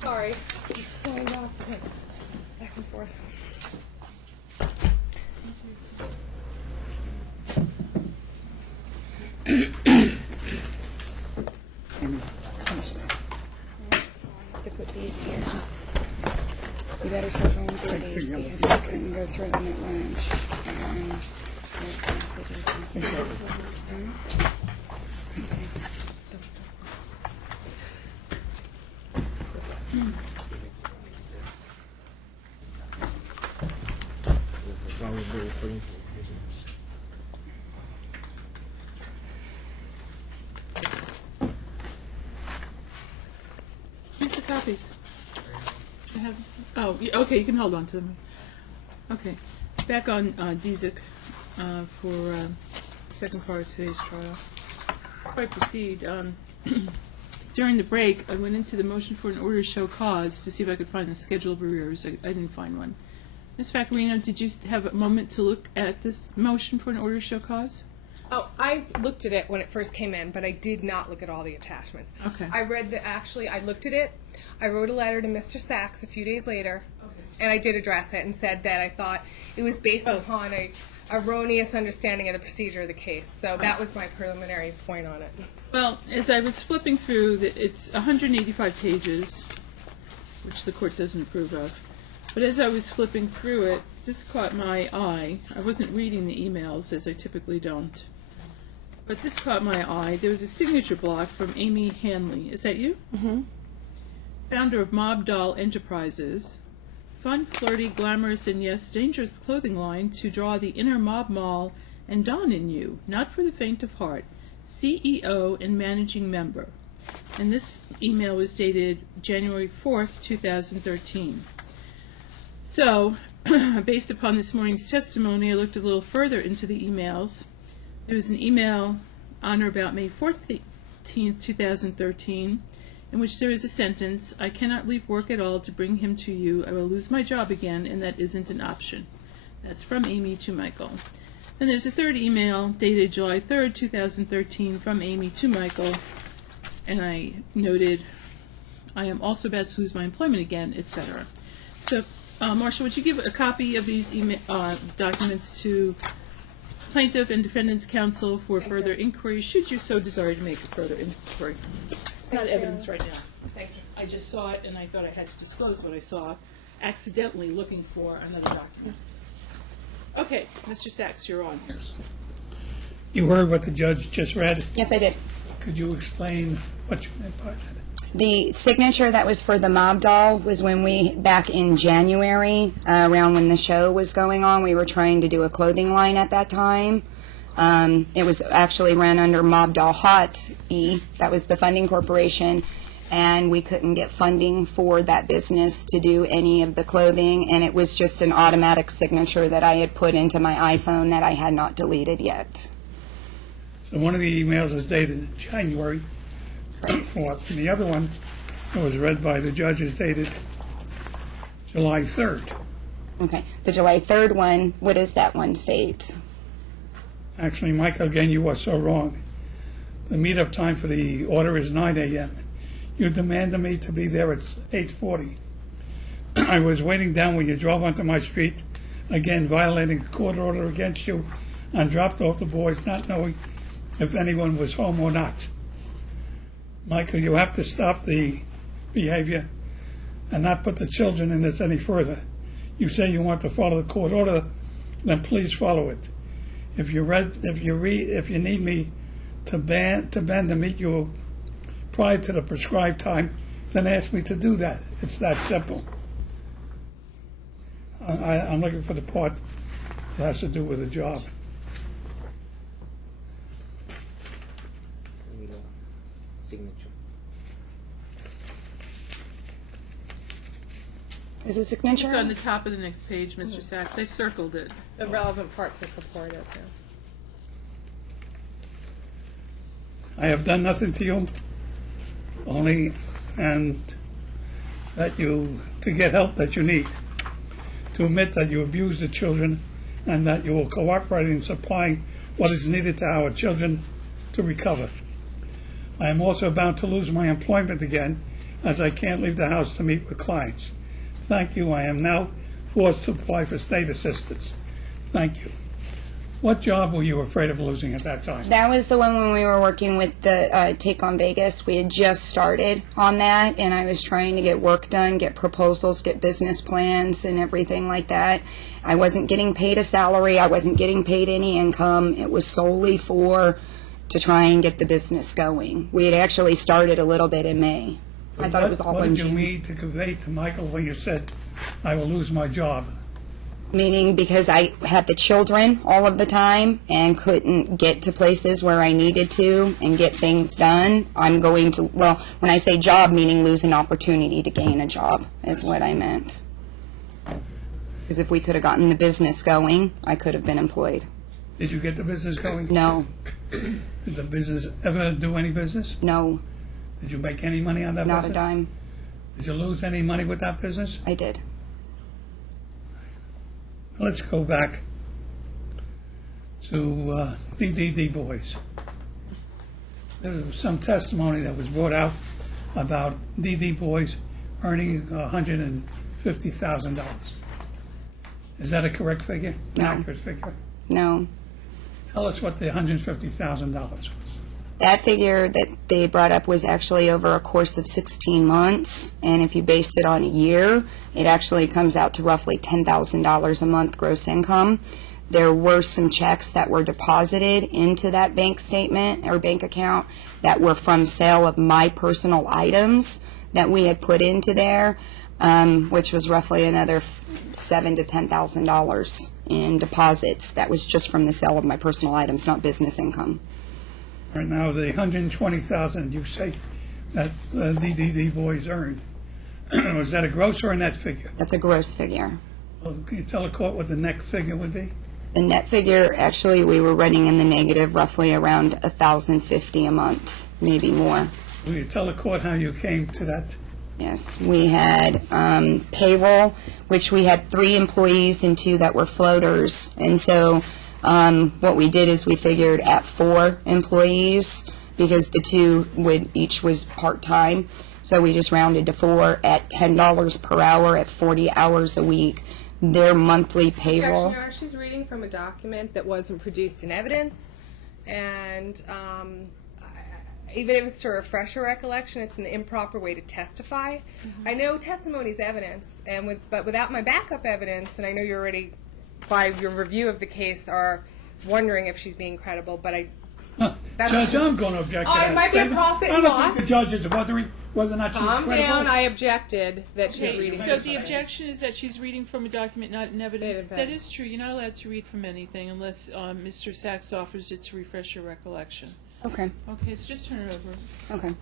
Sorry. So lots of it. Back and forth. To put these here. You better start going through these because I couldn't go through them at lunch. There's messages. Here's the copies. I have. Oh, okay. You can hold on to them. Okay. Back on Dziedzic for second part of today's trial. Before I proceed, during the break, I went into the motion for an order to show cause to see if I could find the schedule of arrears. I didn't find one. Ms. Faccarino, did you have a moment to look at this motion for an order to show cause? Oh, I looked at it when it first came in, but I did not look at all the attachments. Okay. I read I looked at it. I wrote a letter to Mr. Sachs a few days later, and I did address it and said that I thought it was based upon a erroneous understanding of the procedure of the case. So that was my preliminary point on it. Well, as I was flipping through, it's 185 pages, which the court doesn't approve of. But as I was flipping through it, this caught my eye. I wasn't reading the emails, as I typically don't. But this caught my eye. There was a signature block from Amy Hanley. Is that you? Mm-hmm. Founder of Mob Doll Enterprises. Fun, flirty, glamorous, and yes, dangerous clothing line to draw the inner mob mall and dawn in you. Not for the faint of heart. CEO and managing member. And this email was dated January 4th, 2013. So, based upon this morning's testimony, I looked a little further into the emails. There was an email on or about May 14th, 2013, in which there is a sentence, I cannot leave work at all to bring him to you. I will lose my job again, and that isn't an option. That's from Amy to Michael. Then there's a third email dated July 3rd, 2013, from Amy to Michael, and I noted, I am also about to lose my employment again, etc. So, Marshall, would you give a copy of these documents to Plaintiff and Defendant's Counsel for further inquiry, should you so desire to make a further inquiry? It's not evidence right now. Thank you. I just saw it, and I thought I had to disclose what I saw, accidentally looking for another document. Okay, Mr. Sachs, you're on here. You heard what the judge just read. Yes, I did. Could you explain what you meant by that? The signature that was for the mob doll was when we, back in January, around when the show was going on, we were trying to do a clothing line at that time. It was actually ran under Mob Doll Hot E, that was the funding corporation, and we couldn't get funding for that business to do any of the clothing, and it was just an automatic signature that I had put into my iPhone that I had not deleted yet. So one of the emails is dated January 4th, and the other one that was read by the judge is dated July 3rd. Okay. The July 3rd one, what does that one state? Actually, Michael, again, you are so wrong. The meetup time for the order is 9 a.m. You demanded me to be there at 8:40. I was waiting down when you drove onto my street, again violating a court order against you, and dropped off the boys not knowing if anyone was home or not. Michael, you have to stop the behavior and not put the children in this any further. You say you want to follow the court order, then please follow it. If you need me to bend to meet you prior to the prescribed time, then ask me to do that. It's that simple. I'm looking for the part that has to do with the job. Signature. Is it signature? It's on the top of the next page, Mr. Sachs. I circled it. The relevant part to support us. Yeah. I have done nothing to you, only and that you to get help that you need, to admit that you abuse the children, and that you will cooperate in supplying what is needed to our children to recover. I am also about to lose my employment again, as I can't leave the house to meet with clients. Thank you. I am now forced to apply for state assistance. Thank you. What job were you afraid of losing at that time? That was the one when we were working with the Take on Vegas. We had just started on that, and I was trying to get work done, get proposals, get business plans, and everything like that. I wasn't getting paid a salary. I wasn't getting paid any income. It was solely to try and get the business going. We had actually started a little bit in May. I thought it was all in June. What did you mean to convey to Michael when you said, I will lose my job? Meaning because I had the children all of the time and couldn't get to places where I needed to and get things done. I'm going to, well, when I say job, meaning lose an opportunity to gain a job is what I meant. Because if we could have gotten the business going, I could have been employed. Did you get the business going? No. Did the business ever do any business? No. Did you make any money on that Not business? a dime. Did you lose any money with that business? I did. Let's go back to DDD boys. There was some testimony that was brought out about DD boys earning $150,000. Is that a correct figure? An No. accurate figure? No. Tell us what the $150,000 was. That figure that they brought up was actually over a course of 16 months, and if you based it on a year, it actually comes out to roughly $10,000 a month gross income. There were some checks that were deposited into that bank statement or bank account that were from sale of my personal items that we had put into there, which was roughly another $7,000 to $10,000 in deposits. That was just from the sale of my personal items, not business income. Right now, the $120,000 you say that the DDD boys earned, was that a gross or a net figure? That's a gross figure. Well, can you tell the court what the net figure would be? The net figure, actually, we were running in the negative roughly around $1,050 a month, maybe more. Will you tell the court how you came to that? Yes, we had payroll, which we had 3 employees and 2 that were floaters. And so what we did is we figured at 4 employees, because the 2 each was part-time. So we just rounded to 4 at $10 per hour at 40 hours a week. Their monthly payroll. She's reading from a document that wasn't produced in evidence, and even if it's to refresh your recollection, it's an improper way to testify. I know testimony is evidence, but without my backup evidence, and I know you're already, by your review of the case, are wondering if she's being credible, but Judge, I'm going to object to that it might be a statement. profit I and don't loss. think the judge is wondering whether or not she's Calm credible. down, I objected that she's Okay, reading. so the objection is that she's reading from a document, not in evidence. It is That is true. You're not allowed to read from anything unless Mr. Sachs offers it to refresh your recollection. Okay, Okay, so just turn it over. okay. Okay,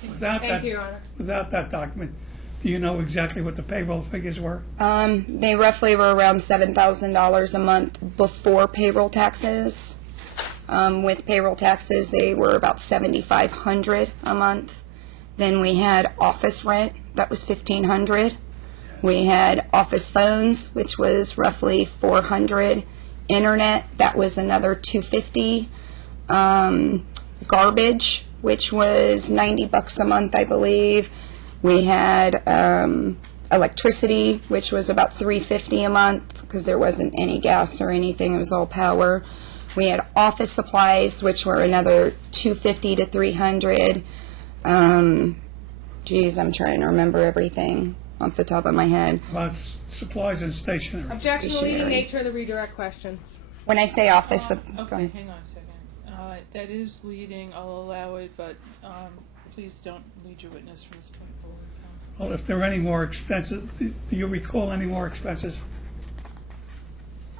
thank you. Thank you, Your Honor. Without that document, do you know exactly what the payroll figures were? They roughly were around $7,000 a month before payroll taxes. With payroll taxes, they were about $7,500 a month. Then we had office rent, that was $1,500. We had office phones, which was roughly $400. Internet, that was another $250. Garbage, which was $90 a month, I believe. We had electricity, which was about $350 a month because there wasn't any gas or anything; it was all power. We had office supplies, which were another $250 to $300. Geez, I'm trying to remember everything off the top of my head. About supplies and stationery. Objection to the leading Stationery. nature of the redirect question. When I say office, go Okay, ahead. hang on a second. That is leading. I'll allow it, but please don't lead your witness from this point forward, counsel. Well, if there are any more expenses, do you recall any more expenses?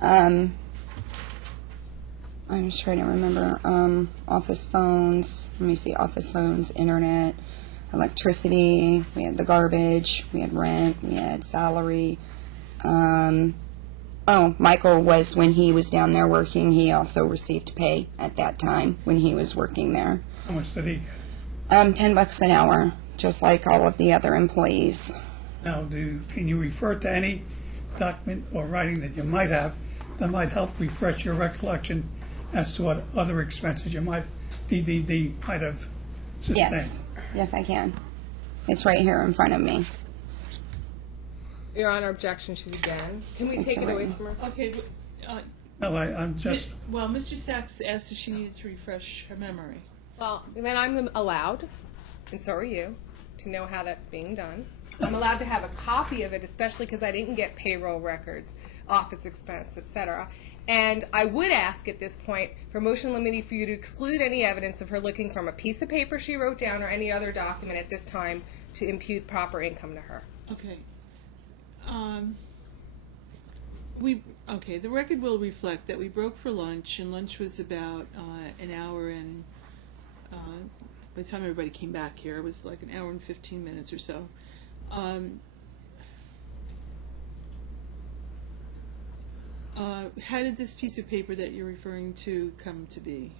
I'm just trying to remember. Office phones. Let me see. Office phones, internet, electricity. We had the garbage. We had rent. We had salary. Michael was, when he was down there working, he also received pay at that time when he was working there. How much did he get? $10 an hour, just like all of the other employees. Now, can you refer to any document or writing that you might have that might help refresh your recollection as to what other expenses DDD might have sustained? Yes, I can. It's right here in front of me. Your Honor, objection to again. Can we It's take it away alright. from her? Okay, but, No, I'm just, well, Mr. Sachs asked if she needed to refresh her memory. Well, then I'm allowed, and so are you, to know how that's being done. I'm allowed to have a copy of it, especially because I didn't get payroll records, office expense, etc. And I would ask at this point for motion limiting for you to exclude any evidence of her looking from a piece of paper she wrote down or any other document at this time to impute proper income to her. Okay. The record will reflect that we broke for lunch, and lunch was about an hour and, by the time everybody came back here, it was like an hour and 15 minutes or so. How did this piece of paper that you're referring to come to be?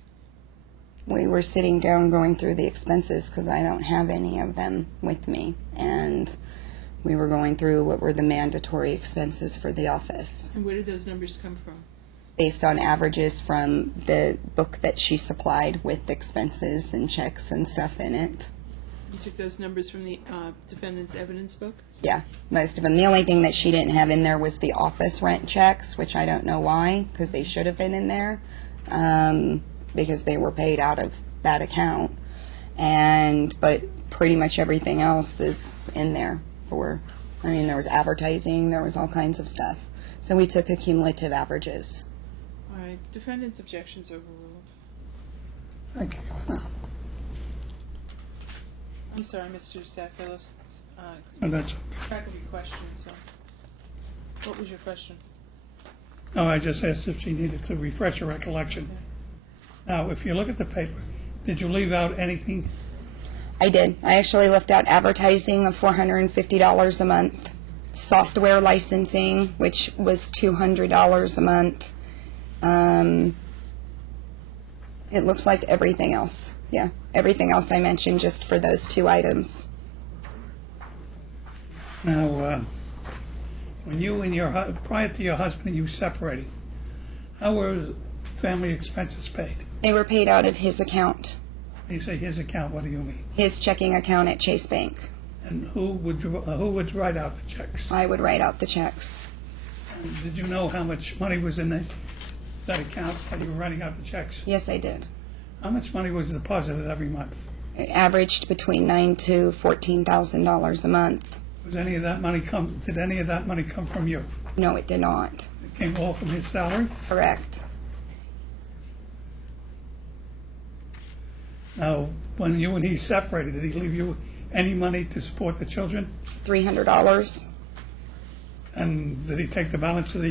We were sitting down going through the expenses because I don't have any of them with me. And we were going through what were the mandatory expenses for the office And where did those numbers come from? based on averages from the book that she supplied with expenses and checks and stuff in it. You took those numbers from the defendant's evidence book? Yeah, most of them. The only thing that she didn't have in there was the office rent checks, which I don't know why, because they should have been in there, because they were paid out of that account. But pretty much everything else is in there there was advertising, there was all kinds of stuff. So we took cumulative averages. All right. Defendant's objections overruled. thank you. I'm sorry, Mr. Sachs. I lost No, that's, track of your question. So, what was your question? no, I just asked if she needed to refresh her recollection. Now, if you look at the paper, did you leave out anything? I did. I actually left out advertising of $450 a month, software licensing, which was $200 a month. It looks like everything else. Yeah, everything else I mentioned just for those two items. Now, when you and prior to your husband and you separated, how were family expenses paid? They were paid out of his account, You say his account, what do you mean? his checking account at Chase Bank. And who would write out the checks? I would write out the checks. And did you know how much money was in that account while you were writing out the checks? Yes, I did. How much money was deposited every month? It averaged between $9,000 to $14,000 a month. Did any of that money come from you? No, it did not. It came all from his salary? Correct. Now, when you and he separated, did he leave you any money to support the children? $300. And did he take the balance of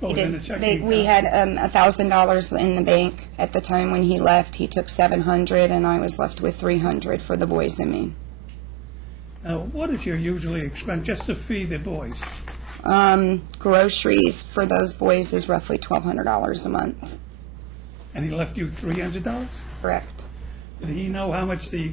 what was in the checking We account? had $1,000 in the bank at the time when he left. He took $700, and I was left with $300 for the boys and me. Now, what is your usually expense just to feed the boys? Groceries for those boys is roughly $1,200 a month. And he left you $300? Correct. Did he know how much the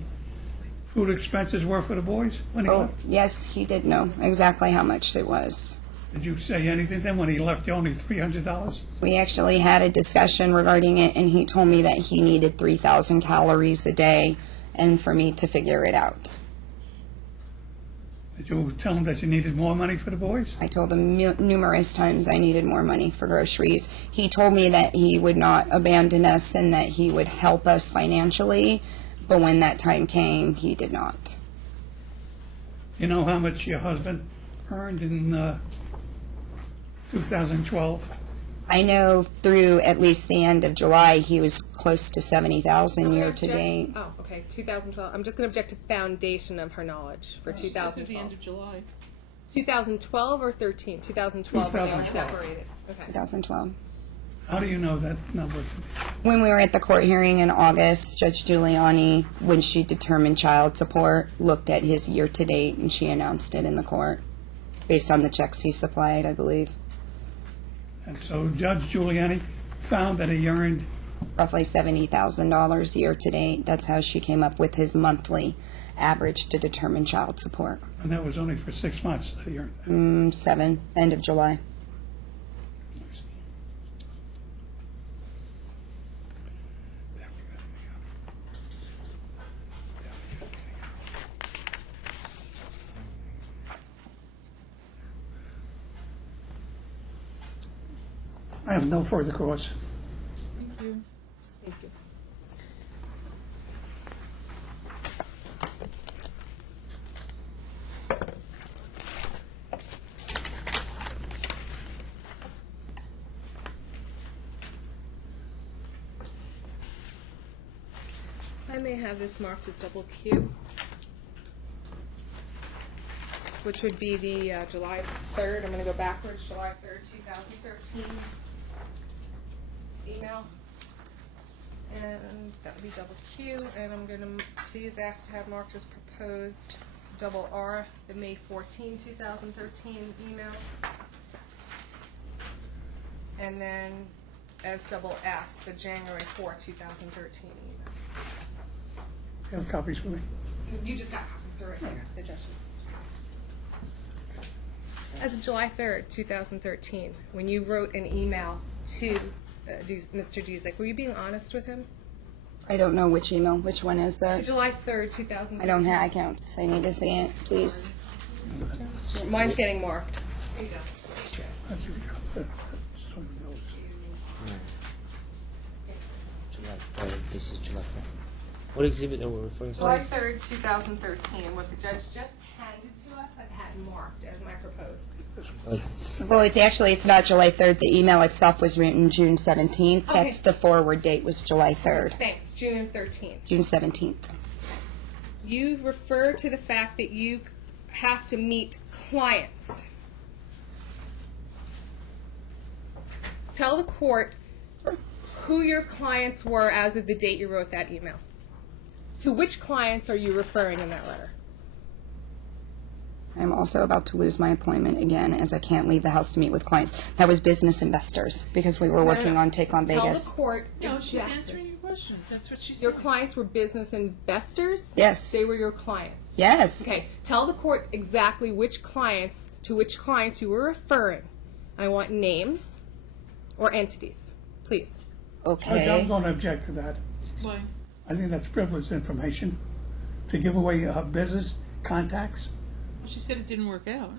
food expenses were for the boys when he Oh, left? yes, he did know exactly how much it was. Did you say anything to him when he left you only $300? We actually had a discussion regarding it, and he told me that he needed 3,000 calories a day and for me to figure it out. Did you tell him that you needed more money for the boys? I told him numerous times I needed more money for groceries. He told me that he would not abandon us and that he would help us financially, but when that time came, he did not. You know how much your husband earned in 2012? I know through at least the end of July, he was close to $70,000 year to date. Oh, okay, 2012. I'm just going to object to foundation of her knowledge for She said through the 2012. end of July. 2012 or 13? 2012 when they were 2012. separated. Okay. 2012. How do you know that number to be? When we were at the court hearing in August, Judge Giuliani, when she determined child support, looked at his year to date and she announced it in the court based on the checks he supplied, I believe. And so Judge Giuliani found that he earned, Roughly $70,000 year to date. That's how she came up with his monthly average to determine child support. and that was only for 6 months that he earned that. End of July. I have no further cause. Thank you. Thank you. I may have this marked as double Q, which would be the July 3rd. I'm going to go backwards, July 3rd, 2013 email. And that would be double Q. And I'm going to please ask to have marked as proposed double R, the May 14, 2013 email. And then as double S, the January 4, 2013 email. You have copies for me? You just got copies, they're right there, the judges. As of July 3rd, 2013, when you wrote an email to Mr. Dziedzic, were you being honest with him? I don't know which email. Which one is that? July 3rd, 2013. I don't have accounts. I need to see it, please. Mine's getting marked. Here you go. That's your job. Just on the notes. July 3rd. This is July 3rd. What exhibit are we referring to? July 3rd, 2013. What the judge just handed to us, I've had marked as my proposed. Well, it's not July 3rd. The email itself was written June 17th. Okay. That's the forward date was July 3rd. Thanks, June 13th. June 17th. You refer to the fact that you have to meet clients. Tell the court who your clients were as of the date you wrote that email. To which clients are you referring in that letter? I'm also about to lose my appointment again as I can't leave the house to meet with clients. That was business investors because we were working on Take on Tell Vegas. the court. No, she's exactly. answering your question. That's what she said. Your clients were business investors? Yes. They were your clients? Yes. Okay, tell the court exactly which clients, to which clients you were referring. I want names or entities, please. Judge, I'm Okay. going to object to that. Why? I think that's privileged information to give away business contacts. Well, she said it didn't work out.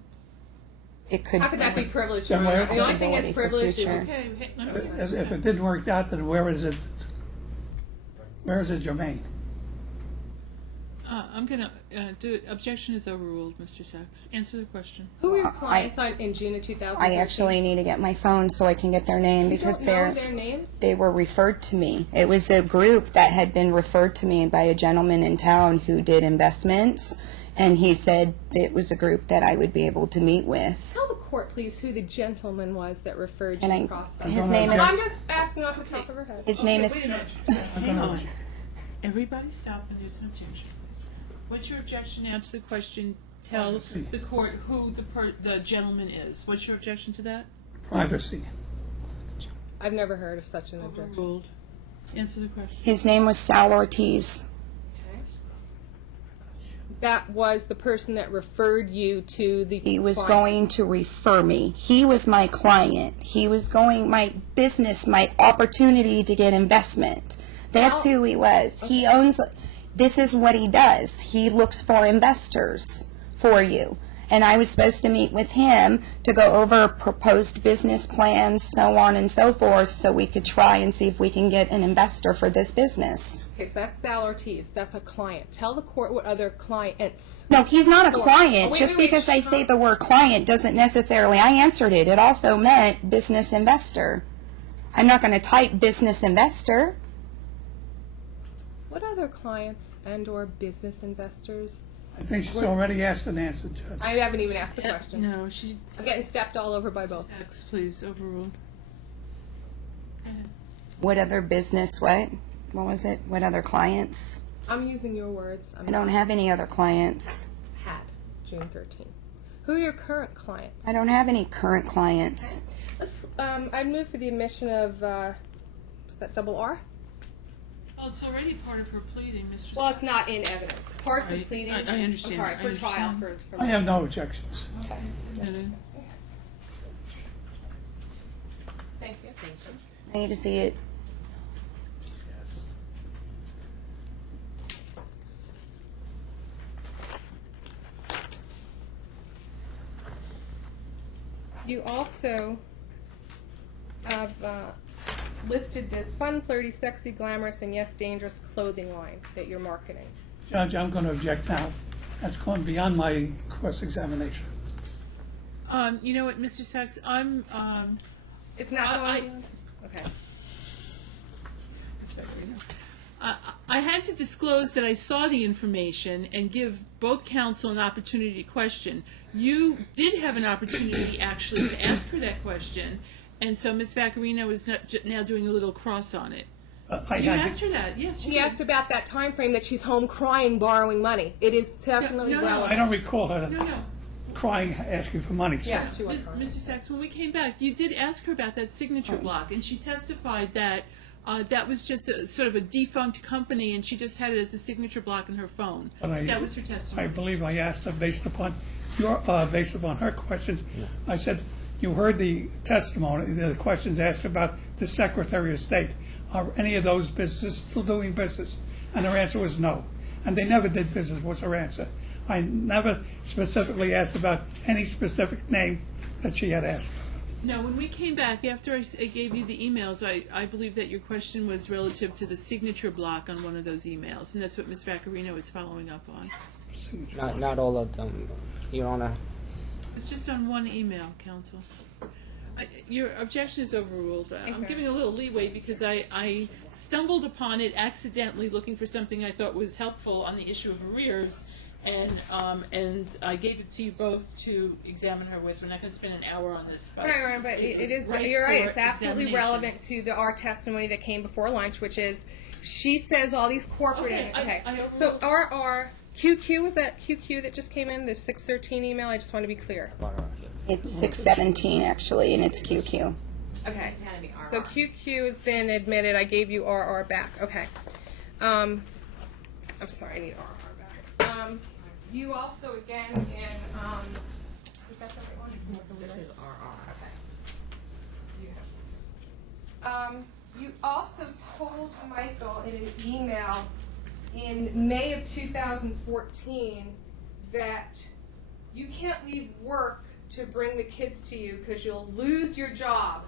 It could. How could that be privileged? Then where- The only thing that's Possibility for privileged is future. Okay, hey, let me If it didn't work out, then where is it germane? I'm going to do it. Objection is overruled, Mr. Sachs. Answer the question. Who were your clients in June of 2013? I actually need to get my phone so I can get their name because You don't know their names? they were referred to me. It was a group that had been referred to me by a gentleman in town who did investments, and he said it was a group that I would be able to meet with. Tell the court, please, who the gentleman was that referred you And to Prospect. his name is. I'm just asking off the top of her head. His name Wait a is. minute. I'm Hang gonna on. object. Everybody stop when there's an objection, please. What's your objection now to the question? Tell the court who the gentleman is. What's your objection to that? Privacy. I've never heard of such an objection. Overruled. Answer the question. His name was Sal Ortiz. That was the person that referred you to the He was clients. going to refer me. He was my client. He was going, my business, my opportunity to get investment. That's who he was. He owns, this is what he does. He looks for investors for you. And I was supposed to meet with him to go over proposed business plans, so on and so forth, so we could try and see if we can get an investor for this business. Okay, so that's Sal Ortiz. That's a client. Tell the court what other clients. No, he's not a Hold on. client. Oh, wait, Just wait, wait. because I say the word client doesn't necessarily, I answered it. It also meant business investor. I'm not going to type business investor. What other clients and/or business investors? I think she's already asked and answered, Judge. I haven't even asked the question. No, she. I'm getting stepped all over by both. Sachs, please, overruled. Go ahead. What other business, what? What was it? What other clients? I'm using your words. I don't have any other clients. Had June 13th. Who are your current clients? I don't have any current clients. Let's. I'd move for the admission of. Is that double R? Well, it's already part of her pleading, Mr. Well, it's not in evidence. Parts Right. of pleading. I understand. I'm sorry, I for trial. understand. For I have no objections. Submitted. Thank you. Thank you. I need to see it. You also listed this fun, flirty, sexy, glamorous, and yes, dangerous clothing line that you're marketing. Judge, I'm going to object now. That's going beyond my cross-examination. You know what, Mr. Sachs, I'm, It's not I- going. Okay. I had to disclose that I saw the information and give both counsel an opportunity to question. You did have an opportunity, actually, to ask her that question, and so Ms. Vaccarino is now doing a little cross on it. You asked her that, yes, you He did. asked about that time frame that she's home crying, borrowing money. It is definitely No, no. relevant. I don't recall her No, no. crying, asking for money. So. Yes, she was crying. Mr. Sachs, when we came back, you did ask her about that signature block, and she testified that that was just a sort of a defunct company, and she just had it as a signature block in her phone. But That was her testimony. I believe I asked her based upon her questions. I said, you heard the testimony, the questions asked about the Secretary of State. Are any of those businesses still doing business? And her answer was no. And they never did business, was her answer. I never specifically asked about any specific name that she had asked. Now, when we came back, after I gave you the emails, I believe that your question was relative to the signature block on one of those emails, and that's what Ms. Vaccarino is following up on. Not all of them, Your Honor. It's just on one email, counsel. Your objection is overruled. I'm Okay. giving a little leeway because I stumbled upon it accidentally looking for something I thought was helpful on the issue of arrears, and I gave it to you both to examine her with. We're not going to spend an hour on this, but Right, but it was is. right You're right. for It's absolutely examination. relevant to our testimony that came before lunch, which is she says all these corporate. Okay, I So overruled. RR QQ, was that QQ that just came in? The 613 email. I just want to be clear. It's 617 actually, and it's QQ. Okay. So QQ has been admitted. I gave you RR back. Okay. I'm sorry. I need RR back. You also again in is that the right one? This is RR. Okay. You also told Michael in an email in May of 2014 that you can't leave work to bring the kids to you because you'll lose your job.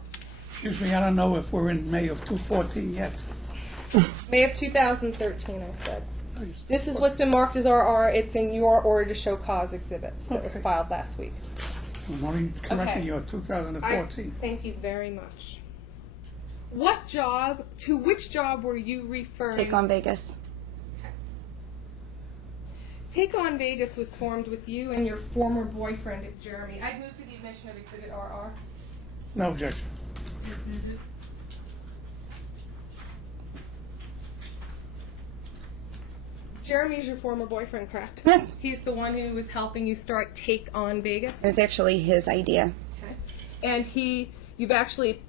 Excuse me, I don't know if we're in May of 2014 yet. May of 2013, I said. This is what's been marked as RR. It's in your order to show cause exhibits that was Okay. filed last week. I'm only correcting Okay. you, 2014. Thank you very much. What job, to which job were you referring? Take on Vegas. Take on Vegas was formed with you and your former boyfriend, Jeremy. I'd move for the admission of Exhibit RR. No objection. Jeremy's your former boyfriend, correct? Yes. He's the one who was helping you start Take on Vegas? It was actually his idea. Okay. And you've actually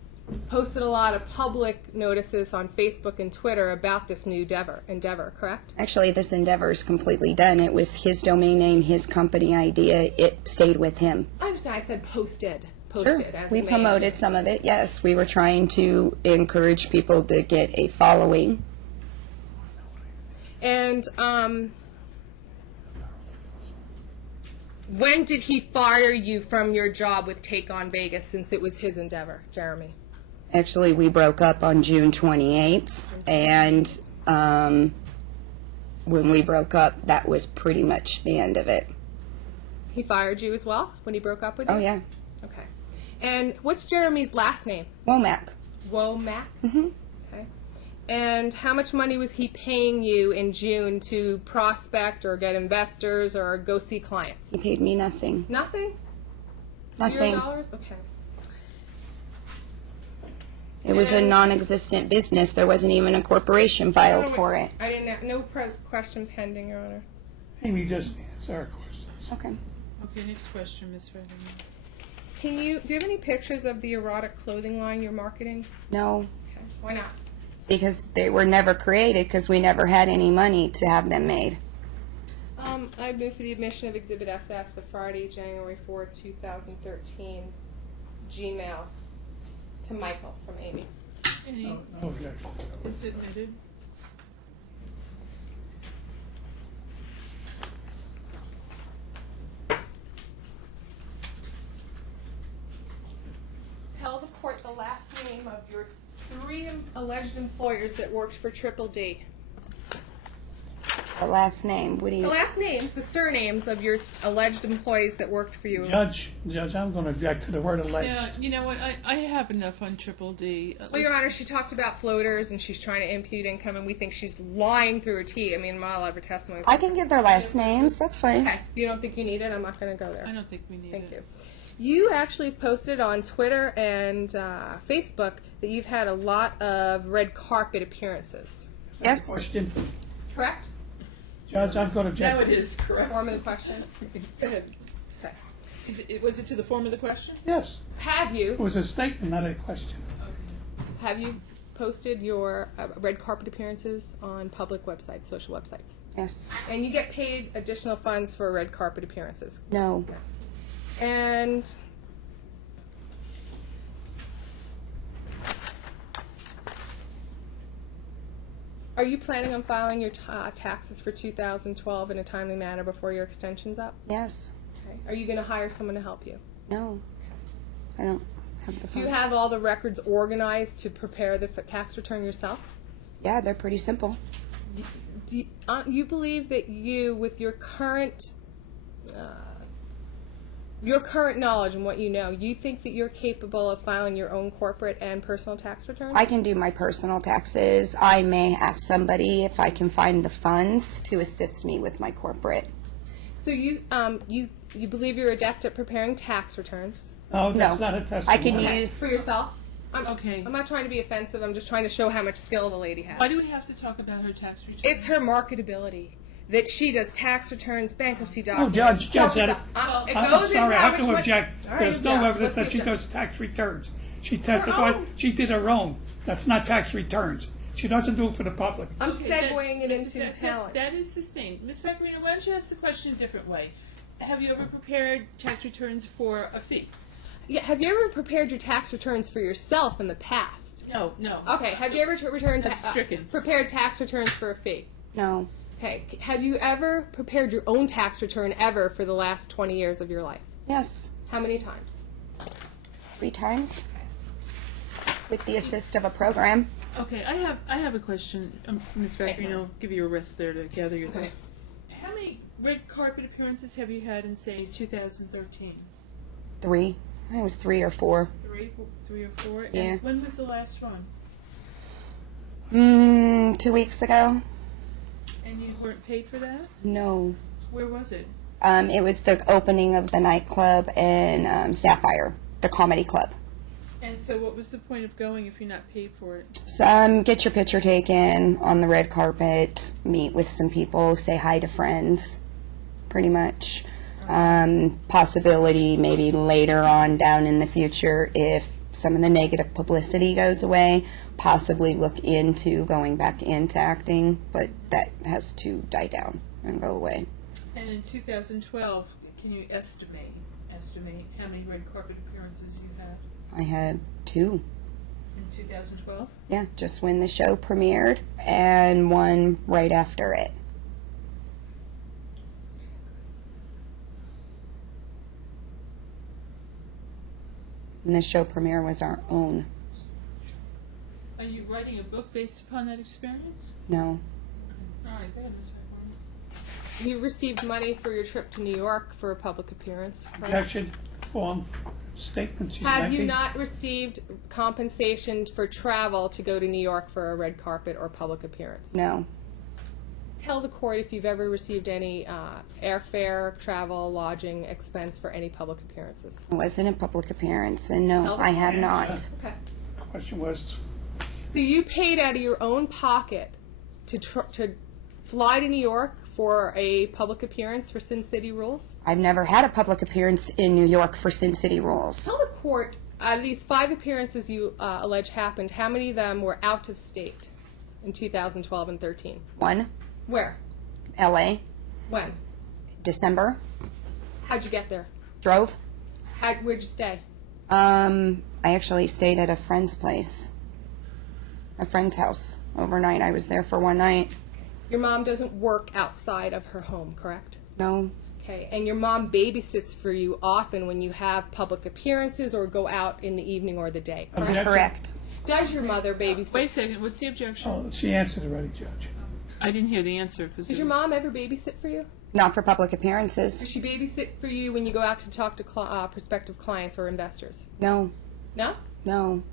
posted a lot of public notices on Facebook and Twitter about this new endeavor, correct? Actually, this endeavor is completely done. It was his domain name, his company idea. It stayed with him. I understand. I said posted. Sure. Posted as We a promoted major. some of it, yes. We were trying to encourage people to get a following. And when did he fire you from your job with Take on Vegas, since it was his endeavor, Jeremy? Actually, we broke up on June 28th, and when we broke up, that was pretty much the end of it. He fired you as well when he broke up with you? Oh, yeah. Okay. And what's Jeremy's last name? Womack. Womack? Mm-hmm. Okay. And how much money was he paying you in June to prospect or get investors or go see clients? He paid me nothing. Nothing? Nothing. $0? Okay. It was a non-existent business. There wasn't even a corporation filed for it. I didn't have, no question pending, Your Honor. Amy, just answer our questions. Okay. Okay, next question, Ms. Redmond. Do you have any pictures of the erotic clothing line you're marketing? No, Okay. Why not? because they were never created because we never had any money to have them made. I'd move for the admission of Exhibit SS, the Friday, January 4, 2013 Gmail to Michael from Amy. Any, No objection. it's admitted. Tell the court the last name of your 3 alleged employers that worked for Triple D. The last name, what do The you, last names, the surnames of your alleged employees that worked for you. Judge, I'm going to object to the word alleged. Yeah, you know what? I have enough on Triple D. Well, Your Honor, she talked about floaters and she's trying to impute income, and we think she's lying through her teeth. I mean, I'm not allowed for testimony. I can give their last names, that's fine. Okay, you don't think you need it? I'm not going to go there. I don't think we need Thank it. you. You actually posted on Twitter and Facebook that you've had a lot of red carpet appearances. Yes, Question? Correct? Judge, I'm going to object. Now it is correct. Form of the question. Go ahead. Okay. Was it to the form of the question? Yes. Have you It was a statement, not a question. posted your red carpet appearances on public websites, social websites? yes, And you get paid additional funds for red carpet appearances. no, And are you planning on filing your taxes for 2012 in a timely manner before your extension's up? yes, Okay. Are you going to hire someone to help you? no. I don't have the Do you funds. have all the records organized to prepare the tax return yourself? Yeah, they're pretty simple. Do you believe that you, with your current knowledge and what you know, you think that you're capable of filing your own corporate and personal tax returns? I can do my personal taxes. I may ask somebody if I can find the funds to assist me with my corporate. So you believe you're adept at preparing tax returns No, that's No. not a testimony. I can okay. use, for yourself? Okay. I'm not trying to be offensive. I'm just trying to show how much skill the lady has. Why do we have to talk about her tax return? It's her marketability. That she does tax returns, bankruptcy Oh, documents. Judge, corporate that- it I'm goes sorry, into I how have to much money- object. All right, There's no yeah, evidence let's that she get to- does tax returns. She testified, she did her own. That's not tax returns. She doesn't do it for the public. I'm Okay, segueing it Mr. into Saxon, talent. That is sustained. Ms. Vaccarino, why don't you ask the question a different way? Have you ever prepared tax returns for a fee? Yeah, have you ever prepared your tax returns for yourself in the past? No, no. Okay, have you ever That's stricken. prepared tax returns for a fee? no, Okay, have you ever prepared your own tax return ever for the last 20 years of your life? yes, How many times? 3 times with the assist of a program. Okay, I have a question, Ms. Vaccarino. I'll give you a rest there to gather your Okay. thoughts. How many red carpet appearances have you had in, say, 2013? 3. I think it was 3 or 4. Three or four? Yeah. And when was the last one? 2 weeks ago? And you weren't paid for that? No. Where was it? It was the opening of the nightclub in Sapphire, the comedy club. And so what was the point of going if you're not paid for it? So, get your picture taken on the red carpet, meet with some people, say hi to friends, pretty much. Possibility maybe later on down in the future, if some of the negative publicity goes away, possibly look into going back into acting, but that has to die down and go away. And in 2012, can you estimate how many red carpet appearances you had I had 2. in 2012? Yeah, just when the show premiered and one right after it. And the show premiere was our own. Are you writing a book based upon that experience? No. All right, go ahead, Ms. Vaccarino. You received money for your trip to New York for a public appearance. correct? Objection, form, statement she's Have making. you not received compensation for travel to go to New York for a red carpet or public appearance? No. Tell the court if you've ever received any airfare, travel, lodging expense for any public appearances. It wasn't a public appearance, and no, Tell the I have court. not. Okay. The question was, So you paid out of your own pocket to fly to New York for a public appearance for Sin City Rules? I've never had a public appearance in New York for Sin City Rules. Tell the court, out of these 5 appearances you allege happened, how many of them were out of state in 2012 and 13? 1, Where? LA, When? December, How'd you get there? drove. Where'd you stay? I actually stayed at a friend's place, a friend's house overnight. I was there for one night. Your mom doesn't work outside of her home, correct? No, Okay, and your mom babysits for you often when you have public appearances or go out in the evening or the day, correct? Objection. Correct. Does your mother babysit? Wait a second, what's the objection? Oh, she answered already, Judge. I didn't hear the answer. Does your mom ever babysit for you? Not for public appearances. Does she babysit for you when you go out to talk to prospective clients or investors? No, No? no.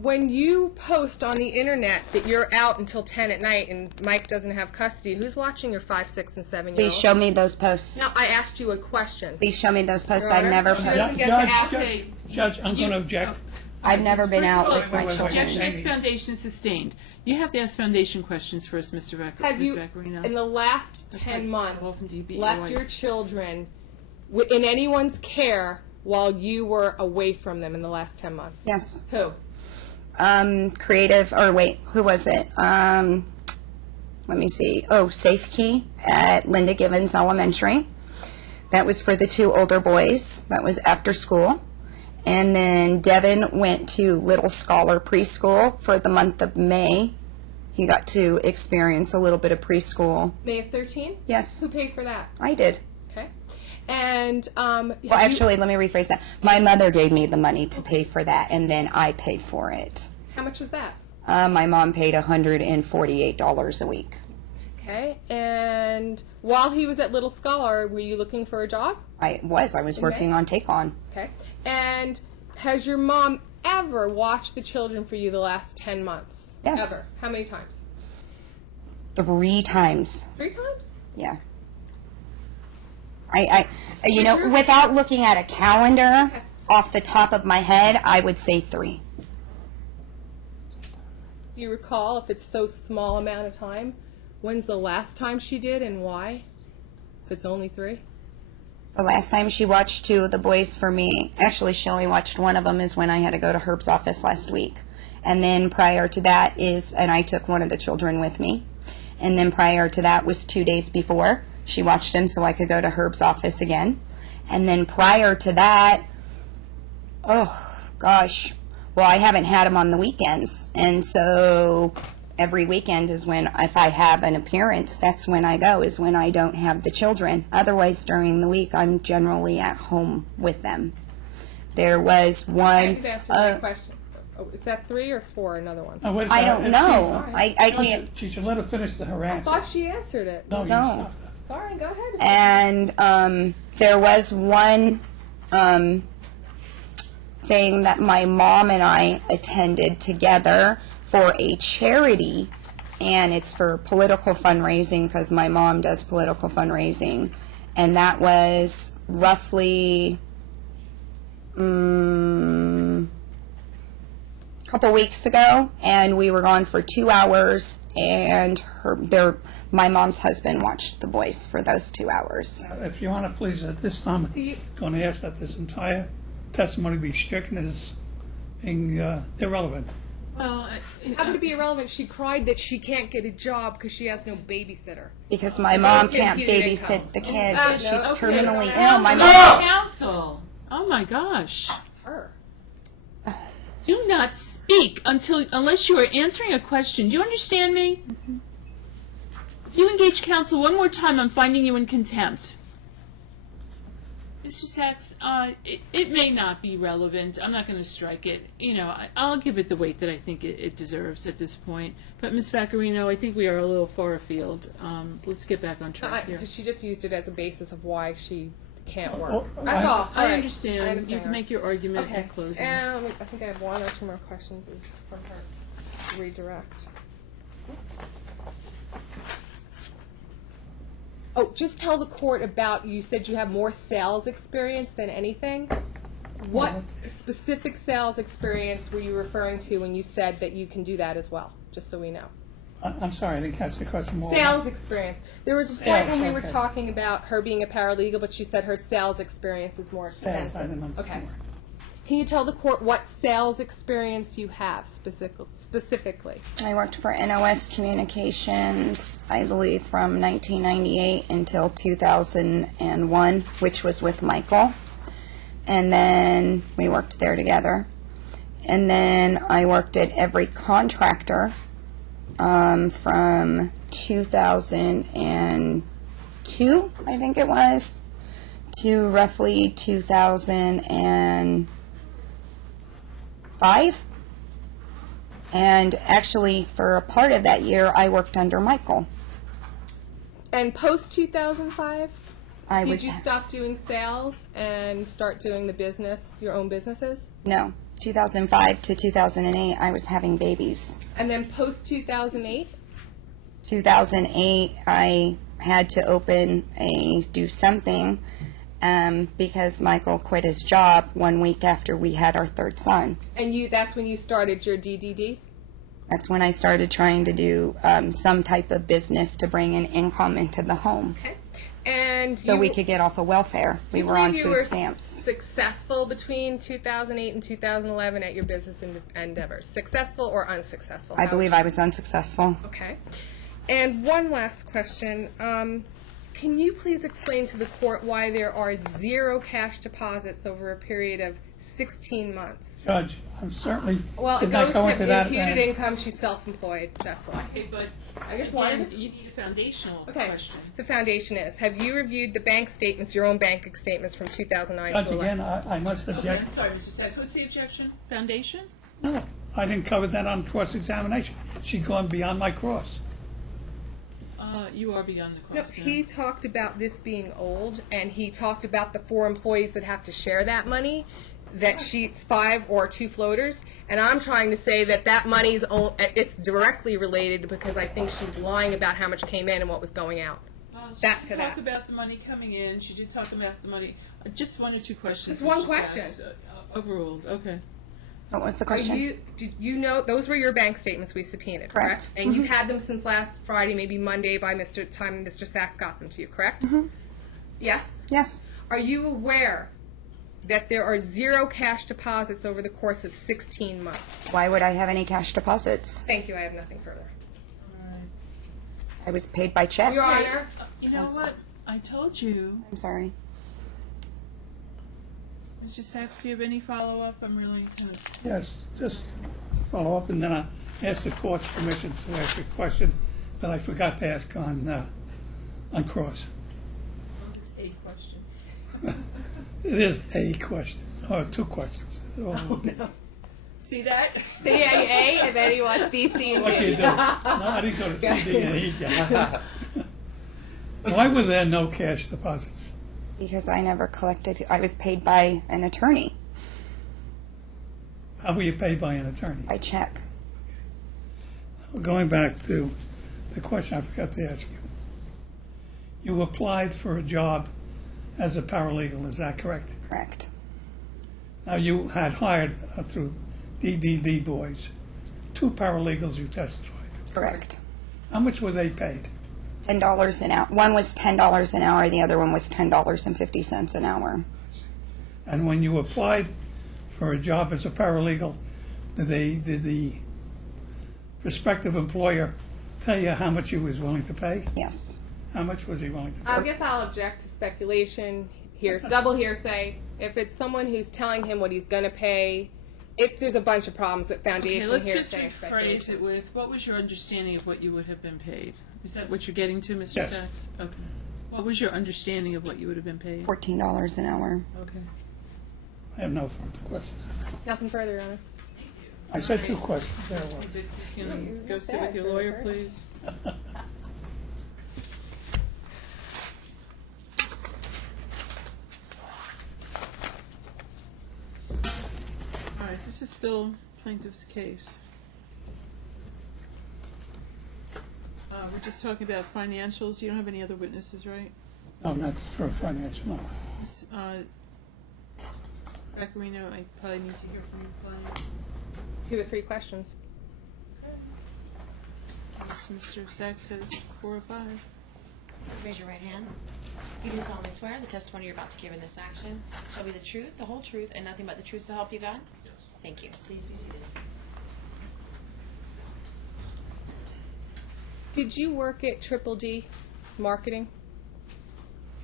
When you post on the internet that you're out until 10 at night and Mike doesn't have custody, who's watching your 5, 6, and 7-year-old? Please show me those posts. No, I asked you a question. Please show me those posts. Your I've Honor, never she posted. doesn't get to ask Judge, I'm going to object. I've never been First of out all, with my wait, children. Objection is foundation sustained. You have to ask foundation questions first, Mr. Have you, Vaccarino. in the last That's 10 like, months, how often do you beat your left wife? your children in anyone's care while you were away from them in the last 10 months? Yes. Who? Creative, or wait, who was it? Let me see. Oh, Safe Key at Linda Givens Elementary. That was for the 2 older boys. That was after school. And then Devin went to Little Scholar Preschool for the month of May. He got to experience a little bit of preschool. May of 13? Yes, Who paid for that? I did. Okay. And, Well, actually, let me rephrase that. My mother gave me the money to pay for that, and then I paid for it. how much was that? My mom paid $148 a week. Okay. And while he was at Little Scholar, were you looking for a job? I was working on Take On. Okay. And has your mom ever watched the children for you the last 10 months? Yes. Ever? How many times? 3 times. 3 times? Yeah. You know, Richard? without looking at a calendar off the top of my head, I would say 3. Do you recall, if it's so small amount of time, when's the last time she did and why? If it's only 3? The last time she watched 2 of the boys for me, actually she only watched one of them, is when I had to go to Herb's office last week. And then prior to that and I took one of the children with me. And then prior to that was 2 days before. She watched him so I could go to Herb's office again. And then prior to that, oh gosh, well, I haven't had him on the weekends. And so every weekend is when, if I have an appearance, that's when I go, is when I don't have the children. Otherwise, during the week, I'm generally at home with them. There was one. You've answered my question. Oh, is that 3 or 4, another one? Now, wait a I second. don't know. I can't. She should let her finish her I answer. thought she answered it. No, you No. stopped her. Sorry, go ahead. And there was one thing that my mom and I attended together for a charity, and it's for political fundraising because my mom does political fundraising, and that was roughly a couple weeks ago, and we were gone for 2 hours, and my mom's husband watched the boys for those 2 hours. If you want to please, at this time, I'm going to ask that this entire testimony be stricken as being irrelevant. Well, How could it be irrelevant? She cried that she can't get a job because she has no babysitter. Because my mom Don't can't take you to babysit income. the kids. No, She's okay, terminally no, ill. My counsel, mom. counsel. Oh my gosh. Her. Do not speak unless you are answering a question. Do you understand me? If you engage counsel one more time, I'm finding you in contempt. Mr. Sachs, it may not be relevant. I'm not going to strike it. You know, I'll give it the weight that I think it deserves at this point. But, Ms. Vaccarino, I think we are a little far afield. Let's get back on track here. Because she just used it as a basis of why she can't work. Oh, That's all. I All right. understand. I understand You can her. make your argument Okay. at closing. I think I have 1 or 2 more questions is for her to redirect. Oh, just tell the court about, you said you have more sales experience than anything. What specific sales experience were you referring to when you said that you can do that as well? Just so we know. I'm sorry, I didn't catch the question more. Sales experience. There was a point Sales, when we were okay. talking about her being a paralegal, but she said her sales experience is more Sales, extensive. I didn't understand. Okay. Can you tell the court what sales experience you have specifically? I worked for NOS Communications, I believe, from 1998 until 2001, which was with Michael. And then we worked there together. And then I worked at every contractor from 2002 2002, I think it was, to roughly 2005. And actually, for a part of that year, I worked under Michael. And post 2005, I did was you stop doing sales and start doing the business, your own businesses? no 2005 to 2008. I was having babies. And then post 2008, 2008, I had to do something because Michael quit his job 1 week after we had our third son. and that's when you started your DDD. That's when I started trying to do some type of business to bring an income into the home Okay. And so we could get off of welfare. We were on you food were stamps. successful between 2008 and 2011 at your business endeavors. Successful or unsuccessful? I How believe would I was unsuccessful. you- Okay. And one last question. Can you please explain to the court why there are 0 cash deposits over a period of 16 months? Judge, I'm certainly Well, it did not goes go to into that. imputed income. She's self-employed. That's why. Okay, but I just again, wanted- you need a foundational Okay. question. The foundation is, have you reviewed the bank statements, your own bank statements from 2009 Judge, to 11? again, I must Okay, I'm object. sorry, Mr. Sachs. What's the objection? Foundation? No, I didn't cover that on cross-examination. She'd gone beyond my cross. You are beyond the No, cross now. he talked about this being old, and he talked about the 4 employees that have to share that money, that sheets 5 or 2 floaters, and I'm trying to say that that money's it's directly related because I think she's lying about how much came in and what was going out. She back did to talk that. about the money coming in. She did talk about the money. Just 1 or 2 questions. Just one Mr. question. Sachs. Overruled. Okay. What was the Are question? did you know those were your bank statements we subpoenaed, correct? Correct. And you've had them since last Friday, maybe Monday, by time Mr. Sachs got them to you, correct? Yes. Yes. Are you aware that there are 0 cash deposits over the course of 16 months? Why would I have any cash deposits? Thank you. I have nothing further. I was paid by checks. Your Honor. You know what? I told you. I'm sorry. Mr. Sachs, do you have any follow-up? I'm really kind of... Yes, just follow up, and then I ask the court's permission to ask a question that I forgot to ask on cross. As long as it's a question. It is a question, or 2 questions. Oh, no. See that? A, and then he wants B, C, and What can you D. do? No, I didn't go to CD and E. Why were there no cash deposits? Because I never collected. I was paid by an attorney How were you paid by an attorney? by check. Going back to the question I forgot to ask you. You applied for a job as a paralegal, is that correct? Correct. Now, you had hired through DDD boys 2 paralegals you testified to. Correct. How much were they paid? $10 an hour. One was $10 an hour. The other one was $10.50 an hour. And when you applied for a job as a paralegal, did the prospective employer tell you how much he was willing to pay? Yes. How much was he willing to pay? I guess I'll object to speculation. Double hearsay. If it's someone who's telling him what he's going to pay, there's a bunch of problems with Okay, foundation let's just hearsay and rephrase speculation. it with, what was your understanding of what you would have been paid? Is that what you're getting to, Mr. Yes. Sachs? Okay. What was your understanding of what you would have been paid? $14 an hour. Okay. I have no further questions. Nothing further, Your Honor. I said 2 questions, there it was. If you can go sit with your lawyer, please. All right, this is still plaintiff's case. We're just talking about financials. You don't have any other witnesses, right? No, not for financial, no. Ms. Vaccarino, I probably need to hear from you, client. 2 or 3 questions. Yes, Mr. Sachs has 4 or 5. Raise your right hand. You do solemnly swear the testimony you're about to give in this action shall be the truth, the whole truth, and nothing but the truth, so help you God? Yes. Thank you. Please be seated. Did you work at Triple D Marketing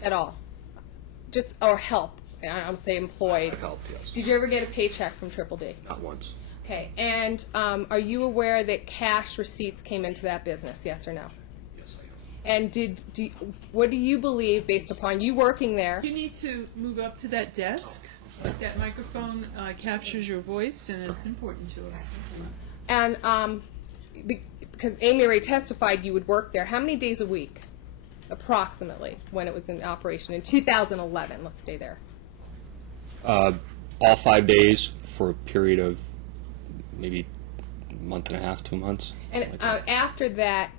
at all? Just, or help? I'm saying employed. I helped, yes. Did you ever get a paycheck from Triple D? Not once. Okay, and are you aware that cash receipts came into that business, yes or no? Yes, I am. And what do you believe, based upon you working there? You need to move up to that desk. Like that microphone captures your voice, and it's important to us. And because Amy Ray testified you would work there, how many days a week, approximately, when it was in operation? In 2011, let's stay there. All 5 days for a period of maybe a month and a half, 2 months. And like that. after that,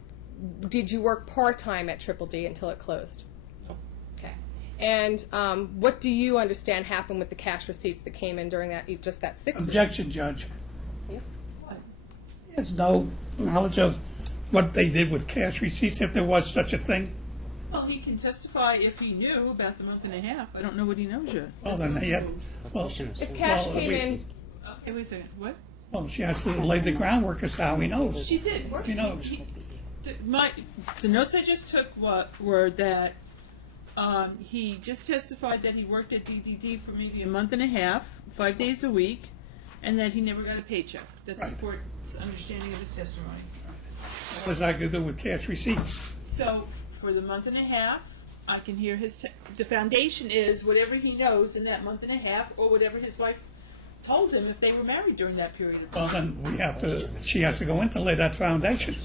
did you work part-time at Triple D until it closed? No. Okay. And what do you understand happened with the cash receipts that came in during that, just that 6 weeks? Objection, Judge. Yes. There's no knowledge of what they did with cash receipts, if there was such a thing. Well, he can testify if he knew about the month and a half. I don't know what he knows yet. Well, then he had, well, If cash came in, Okay, wait a second. What? well, she has to lay the groundwork as how he knows. She did. He knows. The notes I just took were that he just testified that he worked at DDD for maybe a month and a half, 5 days a week, and that he never got a paycheck. That's the court's understanding of his testimony. What does that got to do with cash receipts? So for the month and a half, I can hear the foundation is whatever he knows in that month and a half, or whatever his wife told him if they were married during that period of time. Well, then we have to, she has to go in to lay that foundation.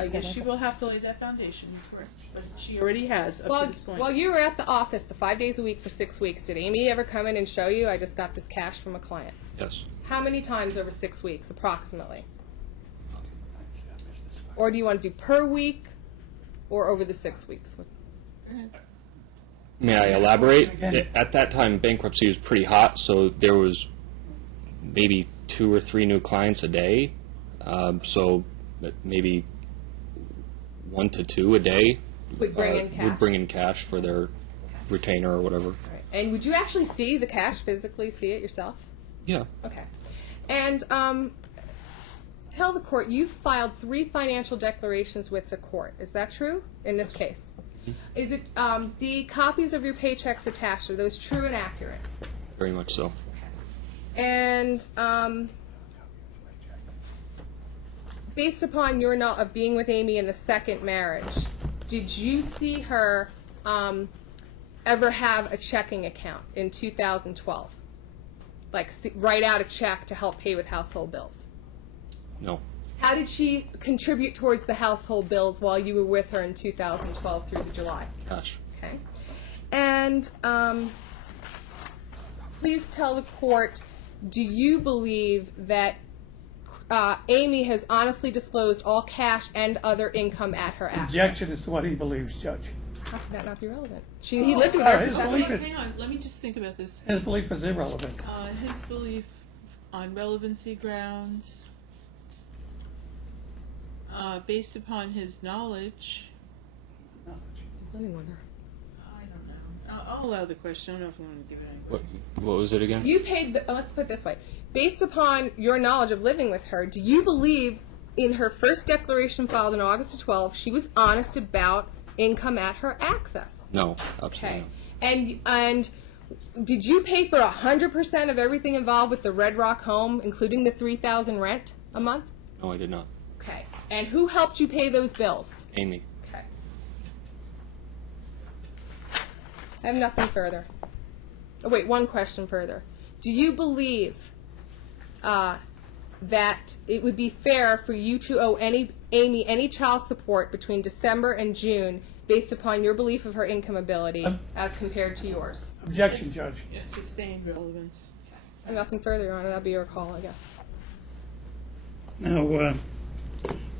I guess she will have to lay that foundation, correct? But she already has up to this point. while you were at the office the 5 days a week for 6 weeks, did Amy ever come in and show you, I just got this cash from a client? Yes. How many times over 6 weeks, approximately? Or do you want to do per week or over the 6 weeks? May I elaborate? Again. At that time, bankruptcy was pretty hot, so there was maybe 2 or 3 new clients a day. So maybe 1 to 2 a day Would bring in cash? would bring in cash for their retainer or whatever. Right. And would you actually see the cash, physically see it yourself? Yeah. Okay. And tell the court, you filed 3 financial declarations with the court. Is that true in this case? Is it the copies of your paychecks attached, are those true and accurate? Very much so. And based upon your knowledge of being with Amy in the second marriage, did you see her ever have a checking account in 2012? Like write out a check to help pay with household bills? No. How did she contribute towards the household bills while you were with her in 2012 through the July? Cash. Okay. And please tell the court, do you believe that Amy has honestly disclosed all cash and other income at her act? Objection is what he believes, Judge. How could that not be relevant? He lived with her his for 7 belief months. is- Hang on, let me just think about this. His belief is irrelevant. His belief on relevancy grounds, based upon his knowledge. Living with her. I don't know. I'll allow the question. I don't know if I want to give it any. What was it again? You paid, let's put it this way. Based upon your knowledge of living with her, do you believe in her first declaration filed in August of 12, she was honest about income at her access? No, absolutely Okay. not. And did you pay for 100% of everything involved with the Red Rock home, including the $3,000 rent a month? No, I did not. Okay. And who helped you pay those bills? Amy. Okay. I have nothing further. Oh, wait, one question further. Do you believe that it would be fair for you to owe Amy any child support between December and June based upon your belief of her income ability as compared to yours? Objection, Judge. Yes, sustained relevance. I have nothing further, Your Honor. That'll be your call, I guess. Now,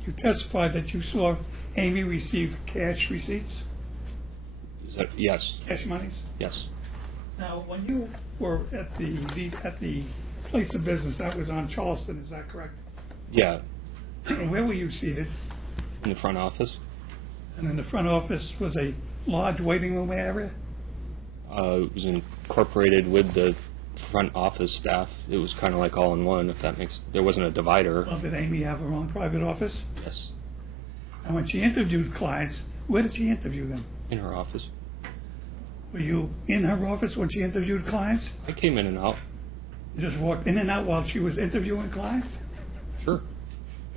you testified that you saw Amy receive cash receipts, Is that, yes. cash monies. Yes. Now, when you were at the place of business, that was on Charleston, is that correct? Yeah. Where were you seated? In the front office. And in the front office was a large waiting room area? It was incorporated with the front office staff. It was kind of like all in one, if that makes. There wasn't a divider. Well, did Amy have her own private office? Yes. And when she interviewed clients, where did she interview them? In her office. Were you in her office when she interviewed clients? I came in and out. You just walked in and out while she was interviewing clients? Sure.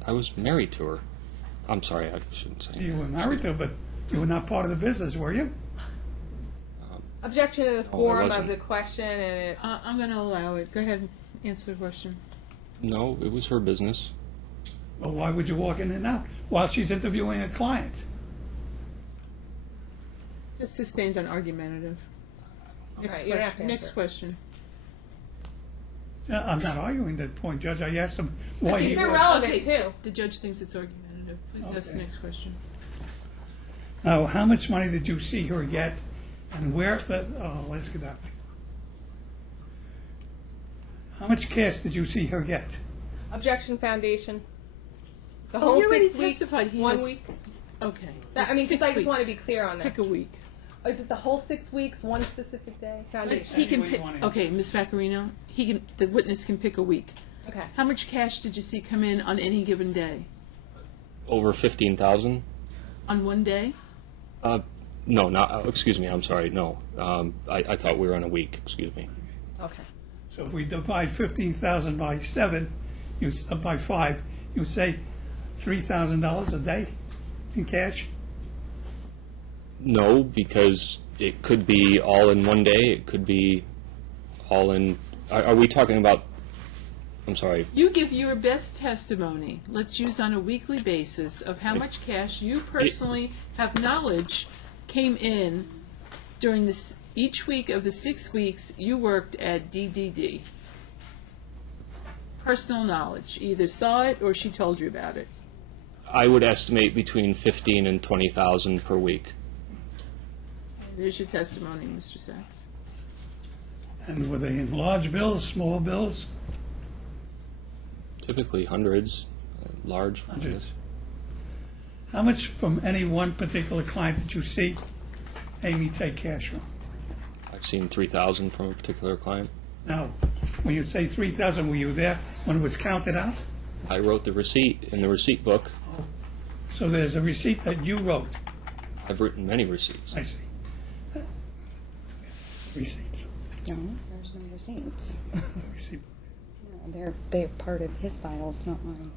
I was married to her. I'm sorry, I shouldn't say. You were married to her, but You were not part of the business, were you? Objection to the form of wasn't. the question, and it, I'm going to allow it. Go ahead and answer the question. No, it was her business. Well, why would you walk in and out while she's interviewing a client? It's sustained on argumentative. Next right, you don't have question. to Next answer. question. I'm not arguing that point, Judge. I asked him why he it's was. irrelevant too. The judge thinks it's argumentative. Please ask the Okay. next question. Now, how much money did you see her get, and where? Let's get that. How much cash did you see her get? Objection, foundation. The Oh, whole he already 6 weeks, testified he 1 has- week. Okay. I mean, 6 because I just want to weeks. be clear on this. Pick a week. Is it the whole 6 weeks, one specific day? Foundation. He can Any way you pick. want to Okay, Ms. Vaccarino, the witness can pick a week. Okay. How much cash did you see come in on any given day? Over 15,000. On one day? No, not. Excuse me. I'm sorry. No. I thought we were on a week. Excuse me. Okay. So if we divide 15,000 by 7, by 5, you would say $3,000 a day in cash? No, because it could be all in one day. It could be all in. Are we talking about? I'm sorry. You give your best testimony, let's use on a weekly basis, of how much cash you personally have knowledge came in during this, each week of the 6 weeks you worked at DDD. Personal knowledge, either saw it or she told you about it. I would estimate between 15 and 20,000 per week. There's your testimony, Mr. Sachs. And were they in large bills, small bills? Typically hundreds, large. Hundreds. How much from any one particular client did you see Amy take cash from? I've seen 3,000 from a particular client. Now, when you say 3,000, were you there when it was counted out? I wrote the receipt in the receipt book. So there's a receipt that you wrote. I've written many receipts. I see. Receipts. No, there's no receipts. Receipt. They're part of his files, not mine.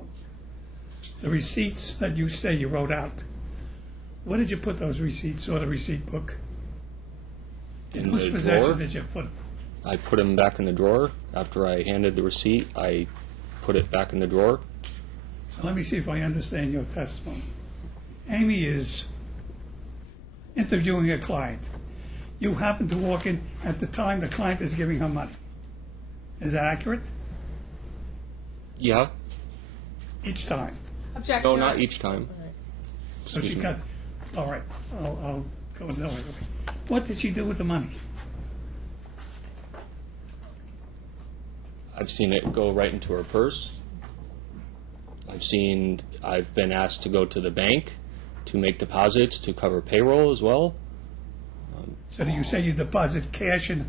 The receipts that you say you wrote out, where did you put those receipts or the receipt book? In Whose the possession drawer. did you put them? I put them back in the drawer. After I handed the receipt, I put it back in the drawer. So let me see if I understand your testimony. Amy is interviewing a client. You happen to walk in at the time the client is giving her money. Is that accurate? Yeah. Each time. Objection. No, Your not Honor. each time. So Excuse she me. got, all right, I'll go with that way. What did she do with the money? I've seen it go right into her purse. I've been asked to go to the bank to make deposits to cover payroll as well. So do you say you deposit cash in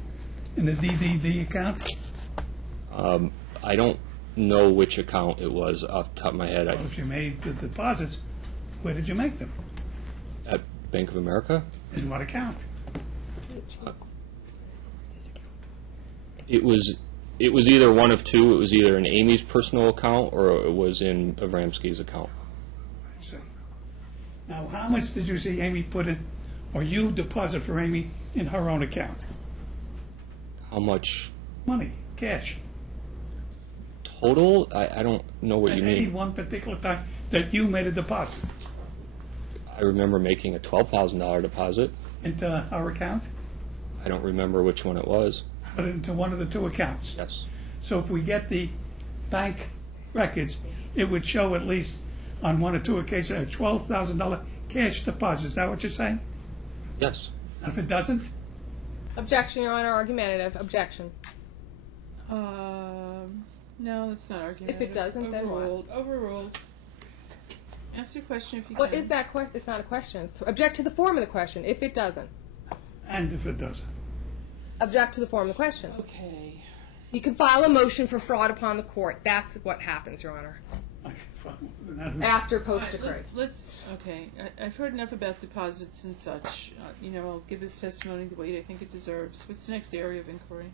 the DDD account? I don't know which account it was off the top of my head. Well, if you made the deposits, where did you make them? At Bank of America. In what account? It was either one of two. It was either in Amy's personal account or it was in Avramsky's account. I see. Now, how much did you see Amy put in, or you deposit for Amy in her own account? How much Money, cash. total? I don't know what At you any mean. one particular time that you made a deposit I remember making a $12,000 deposit. into our account, I don't remember which one it was. but into one of the two accounts. Yes. So if we get the bank records, it would show at least on one or two occasions a $12,000 cash deposit. Is that what you're saying? Yes. And if it doesn't, Objection, Your Honor. Argumentative. Objection. No, that's not argumentative. If it doesn't, then what? Overruled. Overruled. Answer your question if you What can. is that question? It's not a question. It's to object to the form of the question. If it doesn't. and if it doesn't. Object to the form of the question. Okay. You can file a motion for fraud upon the court. That's what happens, Your Honor. After post decree. Okay. I've heard enough about deposits and such. I'll give his testimony the weight I think it deserves. What's the next area of inquiry?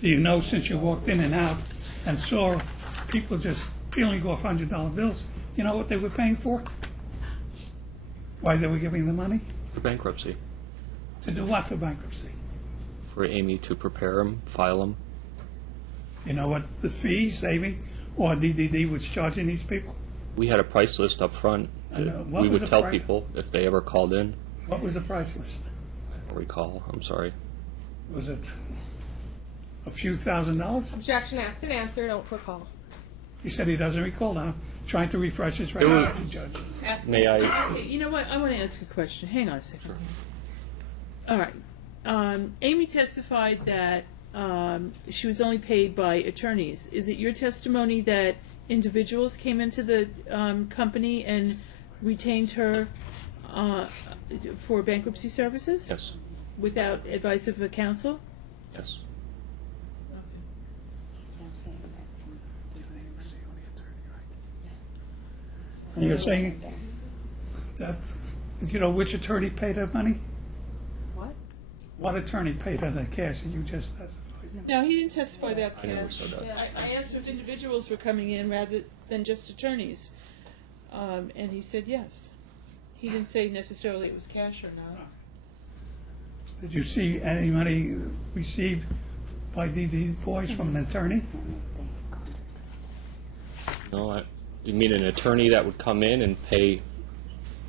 Do you know, since you walked in and out and saw people just peeling off $100 bills, You know what they were paying for? Why they were giving the money? For bankruptcy. To do what for bankruptcy? For Amy to prepare them, file them. You know what the fees Amy or DDD was charging these people? We had a price list up front. I know. What We was would the tell price? people if they ever called in. What was the price list? I don't recall, I'm sorry. Was it a few $1,000s? Objection asked and answered, don't recall. He said he doesn't recall now. Trying to refresh his recollection, Judge. Ask May I? Okay, you know what? I want to ask a question. Hang on a second. All right. Amy testified that she was only paid by attorneys. Is it your testimony that individuals came into the company and retained her for bankruptcy services Yes, without advice of a counsel? yes. And you're saying that, you know, which attorney paid her money? What? What attorney paid her the cash that you just specified? No, he didn't testify that. I never said that. I asked if individuals were coming in rather than just attorneys, and he said yes. He didn't say necessarily it was cash or not. Did you see any money received by DD Boys from an attorney? No, you mean an attorney that would come in and pay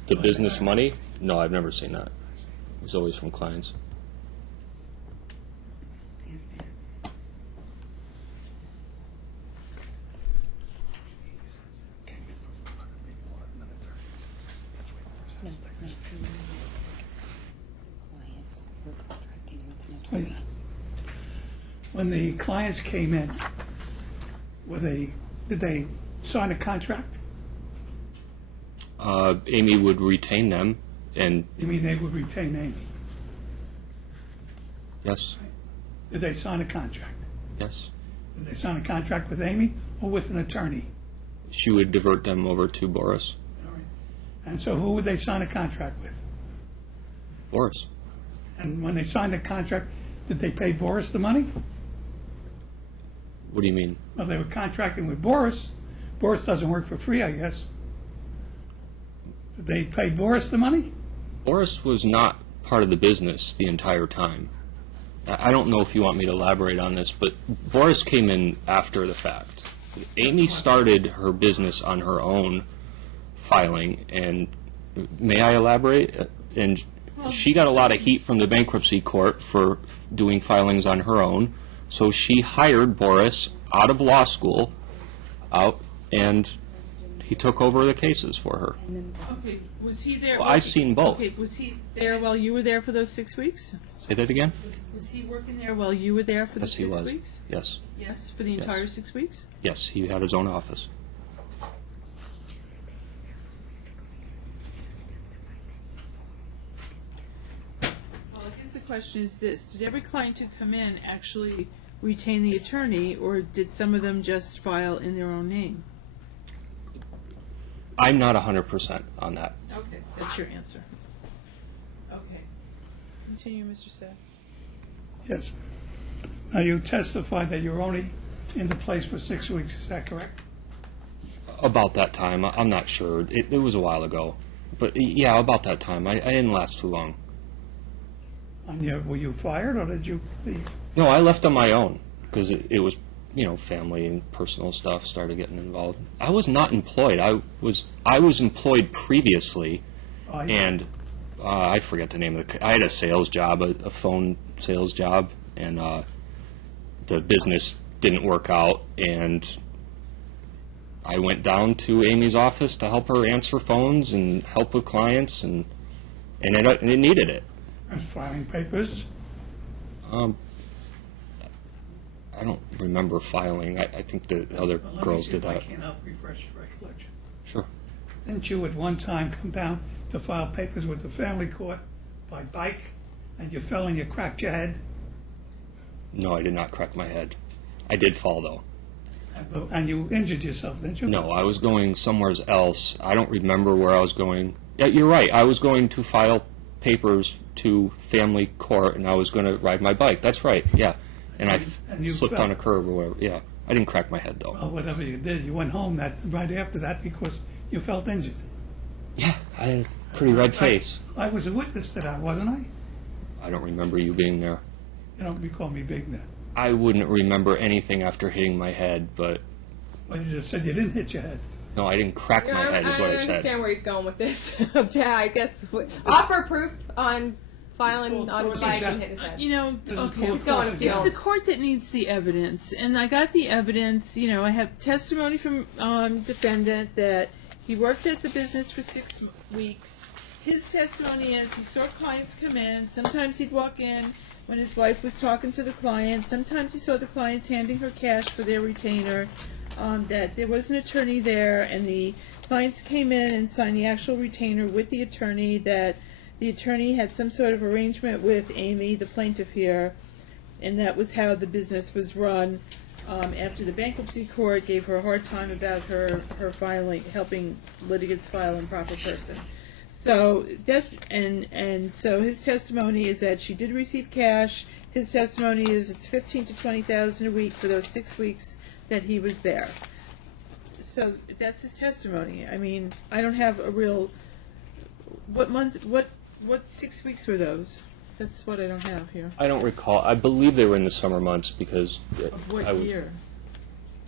the business money? No, I've never seen that. It was always from clients. Oh, yeah. When the clients came in, did they sign a contract? Amy would retain them, and You mean they would retain Amy? yes, Did they sign a contract? yes, Did they sign a contract with Amy or with an attorney? she would divert them over to Boris. All right. And so who would they sign a contract with? Boris. And when they signed the contract, did they pay Boris the money? What do you mean? Well, they were contracting with Boris. Boris doesn't work for free, I guess. Did they pay Boris the money? Boris was not part of the business the entire time. I don't know if you want me to elaborate on this, but Boris came in after the fact. Amy started her business on her own filing, and may I elaborate? And she got a lot of heat from the bankruptcy court for doing filings on her own, so she hired Boris out of law school, and he took over the cases for her. Okay, was he there? Well, I've seen both. Okay, was he there while you were there for those 6 weeks? Say that again? Was he working there while you were there for the Yes, he 6 was. weeks? Yes. Yes, for the Yes. entire 6 weeks? Yes, he had his own office. Well, I guess the question is this: did every client who come in actually retain the attorney, or did some of them just file in their own name? I'm not 100% on that. Okay, that's your answer. Okay. Continue, Mr. Sachs. Yes. Now, you testified that you were only in the place for 6 weeks, is that correct? About that time, I'm not sure. It was a while ago. But yeah, about that time. I didn't last too long. And were you fired, or did you leave? No, I left on my own because it was, family and personal stuff started getting involved. I was not employed. I was employed previously, and I forget the name of I had a sales job, a phone sales job, and the business didn't work out, and I went down to Amy's office to help her answer phones and help with clients, and it needed it. And filing papers? I don't remember filing. I think the other girls did Let me that. see if I can help refresh your recollection. Sure. Didn't you at one time come down to file papers with the family court by bike, and you fell and you cracked your head? No, I did not crack my head. I did fall, though. And you injured yourself, didn't you? No, I was going somewhere else. I don't remember where I was going. Yeah, you're right. I was going to file papers to family court, and I was going to ride my bike. That's right, yeah. And I And you slipped fell. on a curb or whatever. Yeah, I didn't crack my head, though. Well, whatever you did, you went home right after that because you felt injured. Yeah, I had a pretty red face. I was a witness to that, wasn't I? I don't remember you being there. You don't recall me being there. I wouldn't remember anything after hitting my head, but Well, you just said you didn't hit your head. no, I didn't crack my head, is what I understand said. where he's going with this. Yeah, I guess offer proof on filing on his bike and hit his head. You know, This is okay. called Going up the It's the cross-examination. court that needs the evidence, and I got the evidence. You know, I have testimony from defendant that he worked at the business for 6 weeks. His testimony is he saw clients come in. Sometimes he'd walk in when his wife was talking to the client. Sometimes he saw the clients handing her cash for their retainer. That there was an attorney there, and the clients came in and signed the actual retainer with the attorney. That the attorney had some sort of arrangement with Amy, the plaintiff here, and that was how the business was run. After the bankruptcy court gave her a hard time about her filing, helping litigants file in proper person. So that and so his testimony is that she did receive cash. His testimony is it's $15,000 to $20,000 a week for those 6 weeks that he was there. So that's his testimony. I mean, I don't have a real. What month? What 6 weeks were those? That's what I don't have here. I don't recall. I believe they were in the summer months because Of what I would- year?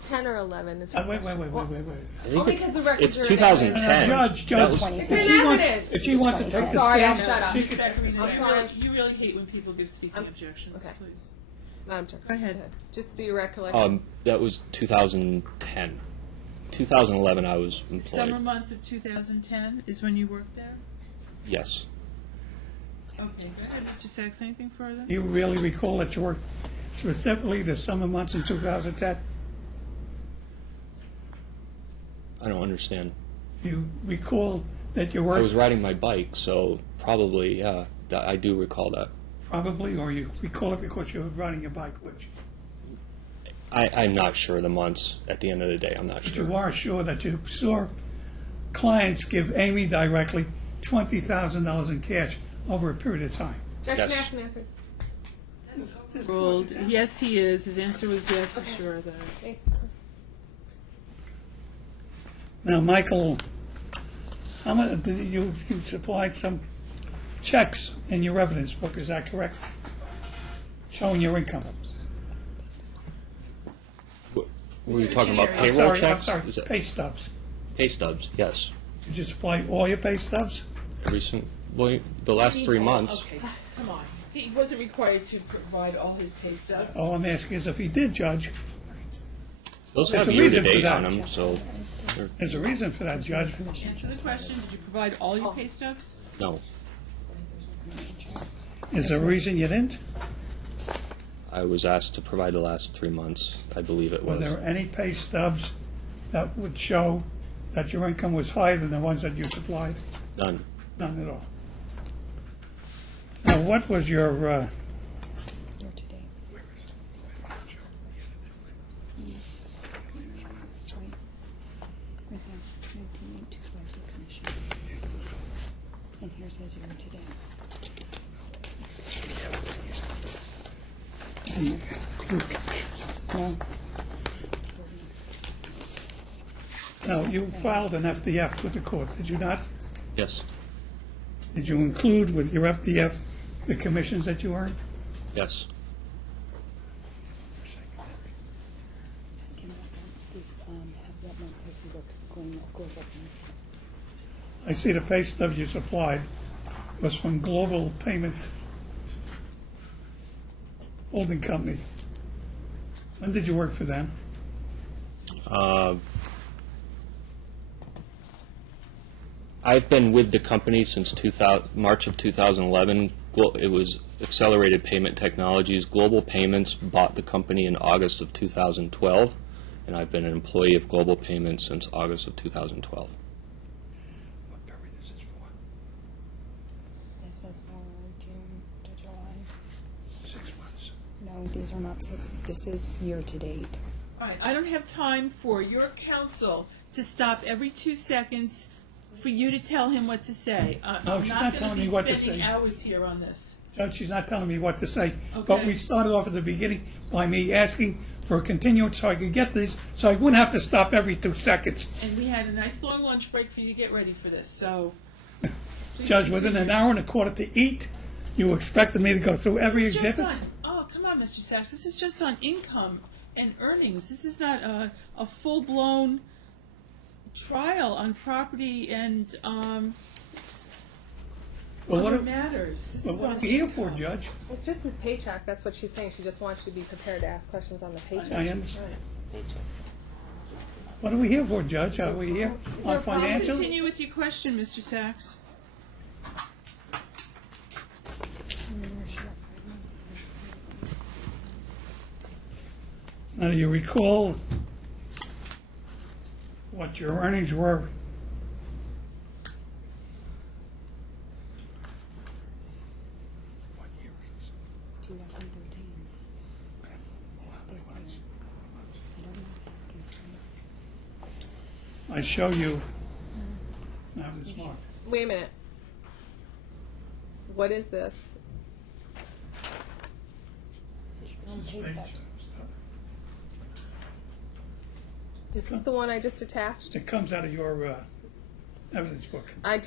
10 or 11 is Wait. I think Only because the records it's are in 2010. Judge, That was- It's if in she wants, evidence. if she wants to take the Sorry, I'll stand, shut up. she can. Respectfully, I'm sorry. you really hate when people give speaking objections, okay. please. Madam Chair. Go ahead. Just do your recollection. That was 2010. 2011, I was The employed. summer months of 2010 is when you worked there? Yes. Okay, go ahead, Mr. Sachs, anything further? You really recall that you worked specifically the summer months in 2010? I don't understand. You recall that you I worked was riding my bike, so probably, yeah, I do recall that. probably, or you recall it because you were riding your bike, which? I'm not sure the months. At the end of the day, I'm not But sure. you are sure that you saw clients give Amy directly $20,000 in cash over a period of time. Objection yes. asked and answered. Ruled, yes, he is. His answer was yes, for sure. That. Okay. Now, Michael, how much did you supplied some checks in your evidence book? Is that correct? Showing your income. Were you talking about I'm payroll I'm checks? sorry, Is that pay stubs. pay stubs? Yes. Did you supply all your pay stubs? Every single, well, the last 3 months. Okay, come on. He wasn't required to provide all his pay stubs. All I'm asking is if he did, Judge, Those There's have a reason for year-to-date that. on them, so they're- there's a reason for that, Judge. Answer the question. Did you provide all your pay stubs? no. Is there a reason you didn't? I was asked to provide the last 3 months. I believe it Were was. there any pay stubs that would show that your income was higher than the ones that you supplied? None. None at all. Now, what was your, Year to date. Right here, 1982 commission. And here's his year to date. No. now, you filed an FDF with the court, did you not? Yes. Did you include with your FDF the commissions that you earned? Yes. Ask him what months these, what months has he worked going global? I see the pay stub you supplied was from Global Payment Holding Company. When did you work for them? I've been with the company since March of 2011. It was Accelerated Payment Technologies. Global Payments bought the company in August of 2012, and I've been an employee of Global Payments since August of 2012. What period is this for? This is for June to July. 6 months. No, these are not six, this is year to date. All right, I don't have time for your counsel to stop every 2 seconds for you to tell him what to say. No, she's not telling me what to spending say. hours here on this. Judge, she's not telling me what to say. But Okay. we started off at the beginning by me asking for a continuance so I could get these, so I wouldn't have to stop every 2 seconds. And we had a nice long lunch break for you to get ready for this, so. please Judge, within continue. an hour and a quarter to eat, you expected me to go through every This is just exhibit? on, oh, come on, Mr. Sachs, this is just on income and earnings. This is not a full-blown trial on property and, Well, what other are, matters. This well, is what are on we here for, income. Judge? It's just his paycheck. That's what she's saying. She just wants you to be prepared to ask questions on the paycheck. I understand. What are we here for, Judge? Are we here on Please financials? continue with your question, Mr. Sachs. Now, do you recall what your earnings were? What year is this? 2013. That's this year. I don't know if it's gonna- I show you, now this mark. Wait a minute. What is this? Pay stubs. Is this the one I just attached? It comes out of your evidence book. I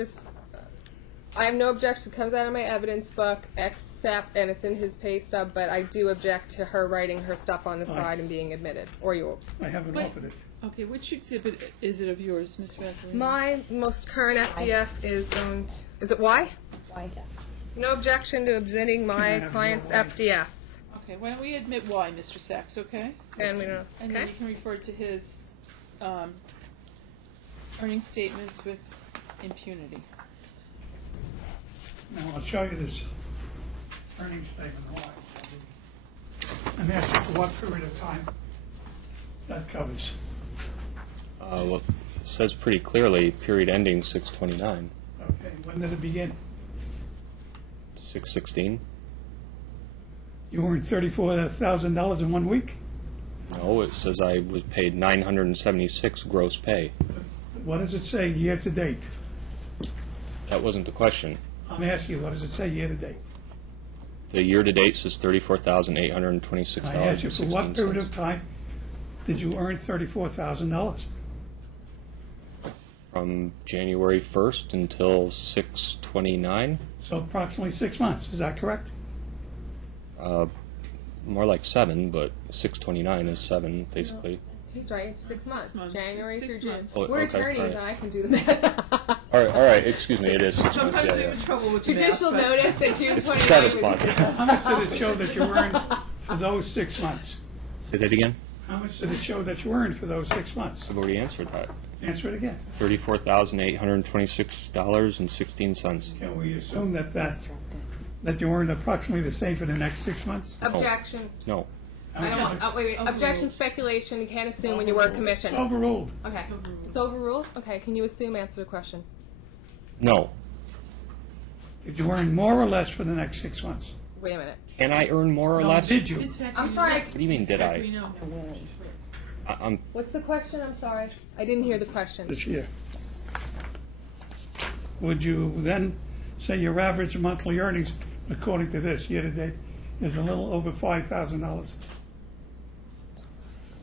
have no objection. It comes out of my evidence book, except, and it's in his pay stub, but I do object to her writing her stuff on the side and being admitted. Or you. I haven't Wait. offered it. Okay, which exhibit is it of yours, Ms. Radley? My most current FDF is going to, is it Y? Why? No objection to admitting Can I my have client's your Y? FDF. Okay, why don't we admit why, Mr. Sachs, okay? And we don't, And then okay? you can refer to his earning statements with impunity. Now, I'll show you this earnings statement. Why? And ask you for what period of time that covers. Well, it says pretty clearly, period ending 6/29, Okay, when did it begin? 6/16. You earned $34,000 in 1 week? No, it says I was paid 976 gross pay. What does it say year to date? That wasn't the question. I'm asking you, what does it say year to date? The year-to-date says $34,826. I asked you, for what period of time did you earn $34,000? From January 1st until 6/29, So approximately 6 months, is that correct? more like 7, but 6/29 is 7, basically. He's right, it's 6 months, months. January Six through June. months. Oh, We're okay, attorneys fine. and I can do the math. All right, excuse me, it is 6 months. Sometimes Yeah, we yeah. have trouble with the math, Judicial but- notice that June It's the 29th 7th month. How much did it show that you earned for those 6 months? Say that again? How much did it show that you earned for those 6 months? I've already answered that. Answer it again. $34,826.16. Can we assume that you earned approximately the same for the next 6 months? Objection. No. I don't want, wait, objection, speculation, you can't assume when you work commission. Overruled. Okay, it's overruled? Okay, can you assume, answer the question? No. Did you earn more or less for the next 6 months? Wait a minute. Can I earn more or No, less? did you? Ms. Factorino, I'm sorry. What do you mean, Ms. did I? Factorino. I'm What's the question? I'm sorry. I didn't hear the question. This year? Would you then say your average monthly earnings, according to this, year to date, is a little over $5,000?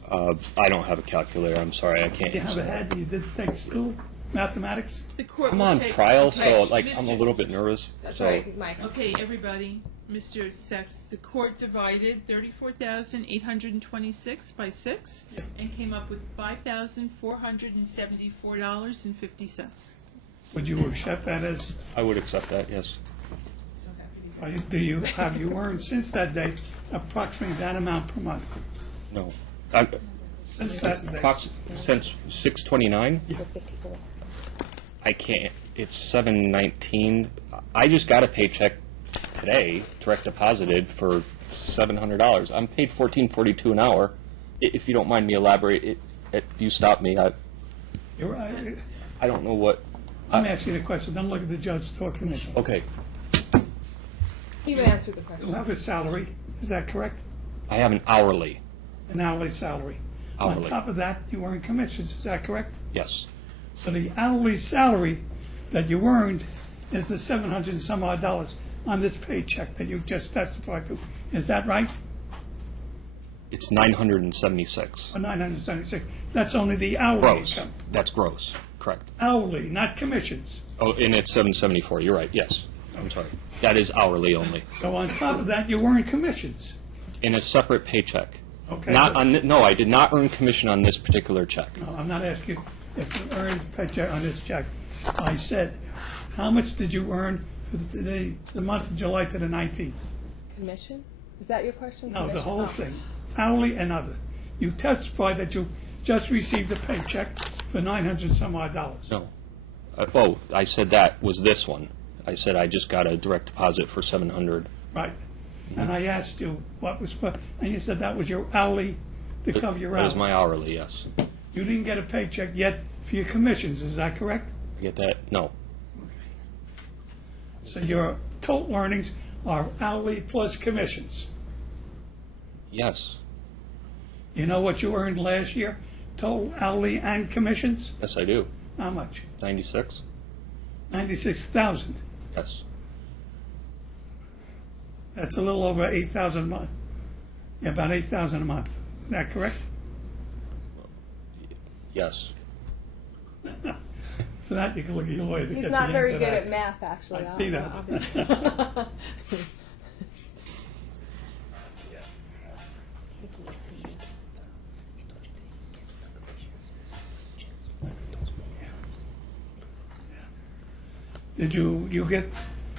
I don't have a calculator. I'm sorry, I can't You have answer a that. head, you did take school, mathematics? The court I'm will on take- trial, so Okay, like I'm a Mr. little bit nervous. That's so right, Mike. Okay, everybody, Mr. Sachs, the court divided 34,826 by 6 and came up with $5,474.50. Would you accept that as, I would accept that. Yes. have you earned since that date approximately that amount per month? No. Since that date? Since 6/29, Yeah. I can't. It's 7/19. I just got a paycheck today, direct deposited for $700. I'm paid $14.42 an hour. If you don't mind me elaborate, if you stop me, I don't know what. I'm asking you a question, don't look at the judge talking to me. Okay, You answered the You question. have a salary, is that correct? I have an hourly. An hourly salary. On Hourly. top of that, you earn commissions, is that correct? Yes. So the hourly salary that you earned is the 700 and some odd dollars. On this paycheck that you just testified to. Is that right? Yes. Is that right? Yes. On this paycheck that you just testified to. Is that right? Yes. Is that right? It's 976. Or 976? That's only the hourly Gross. income. That's gross, correct. Hourly, not commissions. Oh, and it's 774, you're right, yes. I'm sorry. That is hourly only. So on top of that, you earn commissions. In a separate paycheck. Okay, Not but- on, no, I did not earn commission on this particular check. No, I'm not asking if you earned a paycheck on this check. I said, how much did you earn for the month of July to the 19th? Commission? Is that your question? No, the Commission? whole Oh. thing, hourly and other. You testified that you just received a paycheck for 900 some odd dollars. No. Oh, I said that was this one. I said I just got a direct deposit for 700. Right. And I asked you what was for, and you said that was your hourly to cover your That was hourly. my hourly, yes. You didn't get a paycheck yet for your commissions, is that correct? I get that? No. So your total earnings are hourly plus commissions. Yes. You know what you earned last year, total hourly and commissions? Yes, I do. How much? 96? 96,000. Yes. That's a little over 8,000 a month. Yeah, about 8,000 a month. Is that correct? Yes. For that, you can look at your lawyer to He's get not the very answer good to at that. math, actually. I see that. Did you get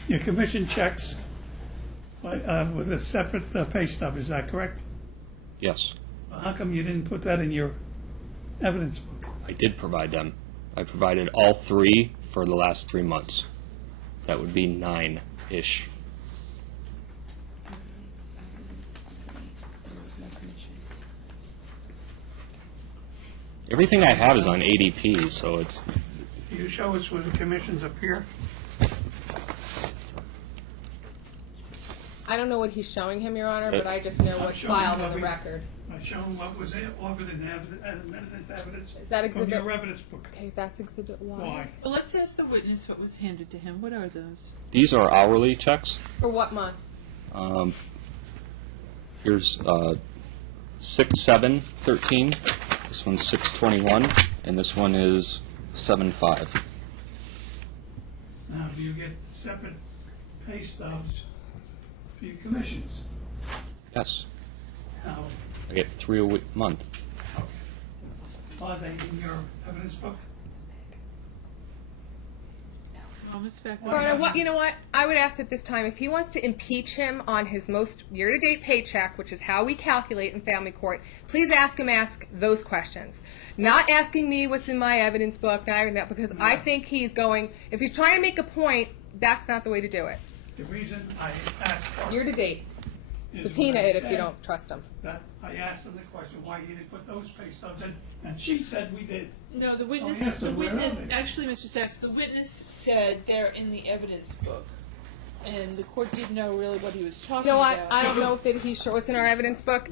your commission checks with a separate pay stub, is that correct? Yes. How come you didn't put that in your evidence book? I did provide them. I provided all three for the last 3 months. That would be 9-ish. Everything I have is on ADP, so it's, Can you show us where the commissions appear? I don't know what he's showing him, Your Honor, but I just know what's showing filed what in the we- record. I show them what was offered in evidence. Is that From exhibit? your evidence book. Okay, that's exhibit Y. Why? Well, let's ask the witness what was handed to him. What are those? these are hourly checks. For what month? Here's 6/7/13. This one's 6/21, and this one is 7/5. Now, do you get separate pay stubs for your commissions? Yes, Now, I get 3 a month. are they in your evidence book? Thomas back Your Honor, you know what? I would ask at this time, if he wants to impeach him on his most year-to-date paycheck, which is how we calculate in family court, please ask those questions. Not asking me what's in my evidence book, not even that, because I think he's going, if he's trying to make a point, that's not the way to do it. The reason I asked her Year-to-date. is Subpoena when I it if you said don't trust him. that I asked him the question, why you didn't put those pay stubs in, and she said we did. No, the witness. yes, The where are witness. they? Actually, Mr. Sachs, the witness said they're in the evidence book, and the court didn't know really what he was talking You know what? about. I don't know if he's sure what's in our evidence book.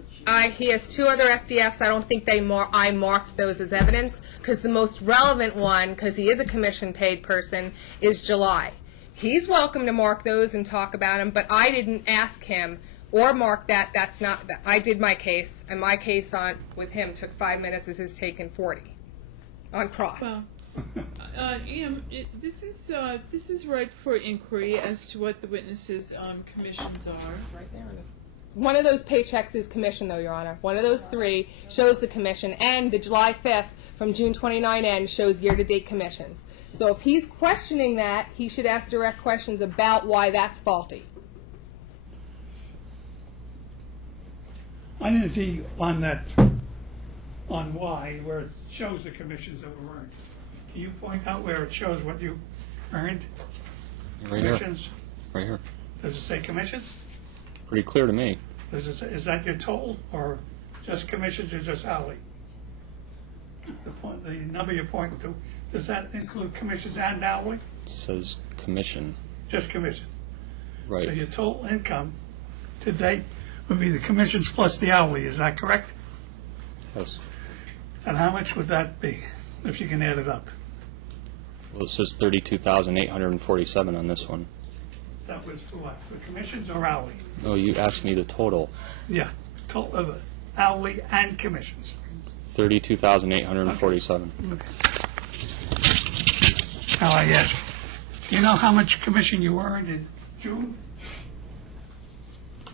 He has 2 other FDFs. I don't think I marked those as evidence, because the most relevant one, because he is a commission-paid person, is July. He's welcome to mark those and talk about them, but I didn't ask him or mark that. That's not. I did my case, and my case with him took 5 minutes. As his taken 40 on cross. Well, this is ripe for inquiry as to what the witness's commissions are. Right there on his. One of those paychecks is commission, though, Your Honor. One of those 3 shows the commission, and the July 5th from June 29 end shows year-to-date commissions. So if he's questioning that, he should ask direct questions about why that's faulty. I didn't see on Y, where it shows the commissions that were earned. Can you point out where it shows what you earned? Right here. Commissions? Right here. Does it say commissions? Pretty clear to me. Does it say, is that your total, or just commissions, or just hourly? The number you're pointing to, does that include commissions and hourly? It says commission. Just commission. So Right. your total income to date would be the commissions plus the hourly, is that correct? Yes. And how much would that be, if you can add it up? Well, it says 32,847 on this one. That was for what, for commissions or hourly? No, you asked me the total. Yeah, total, hourly and commissions? 32,847. Okay. Now I ask, do you know how much commission you earned in June?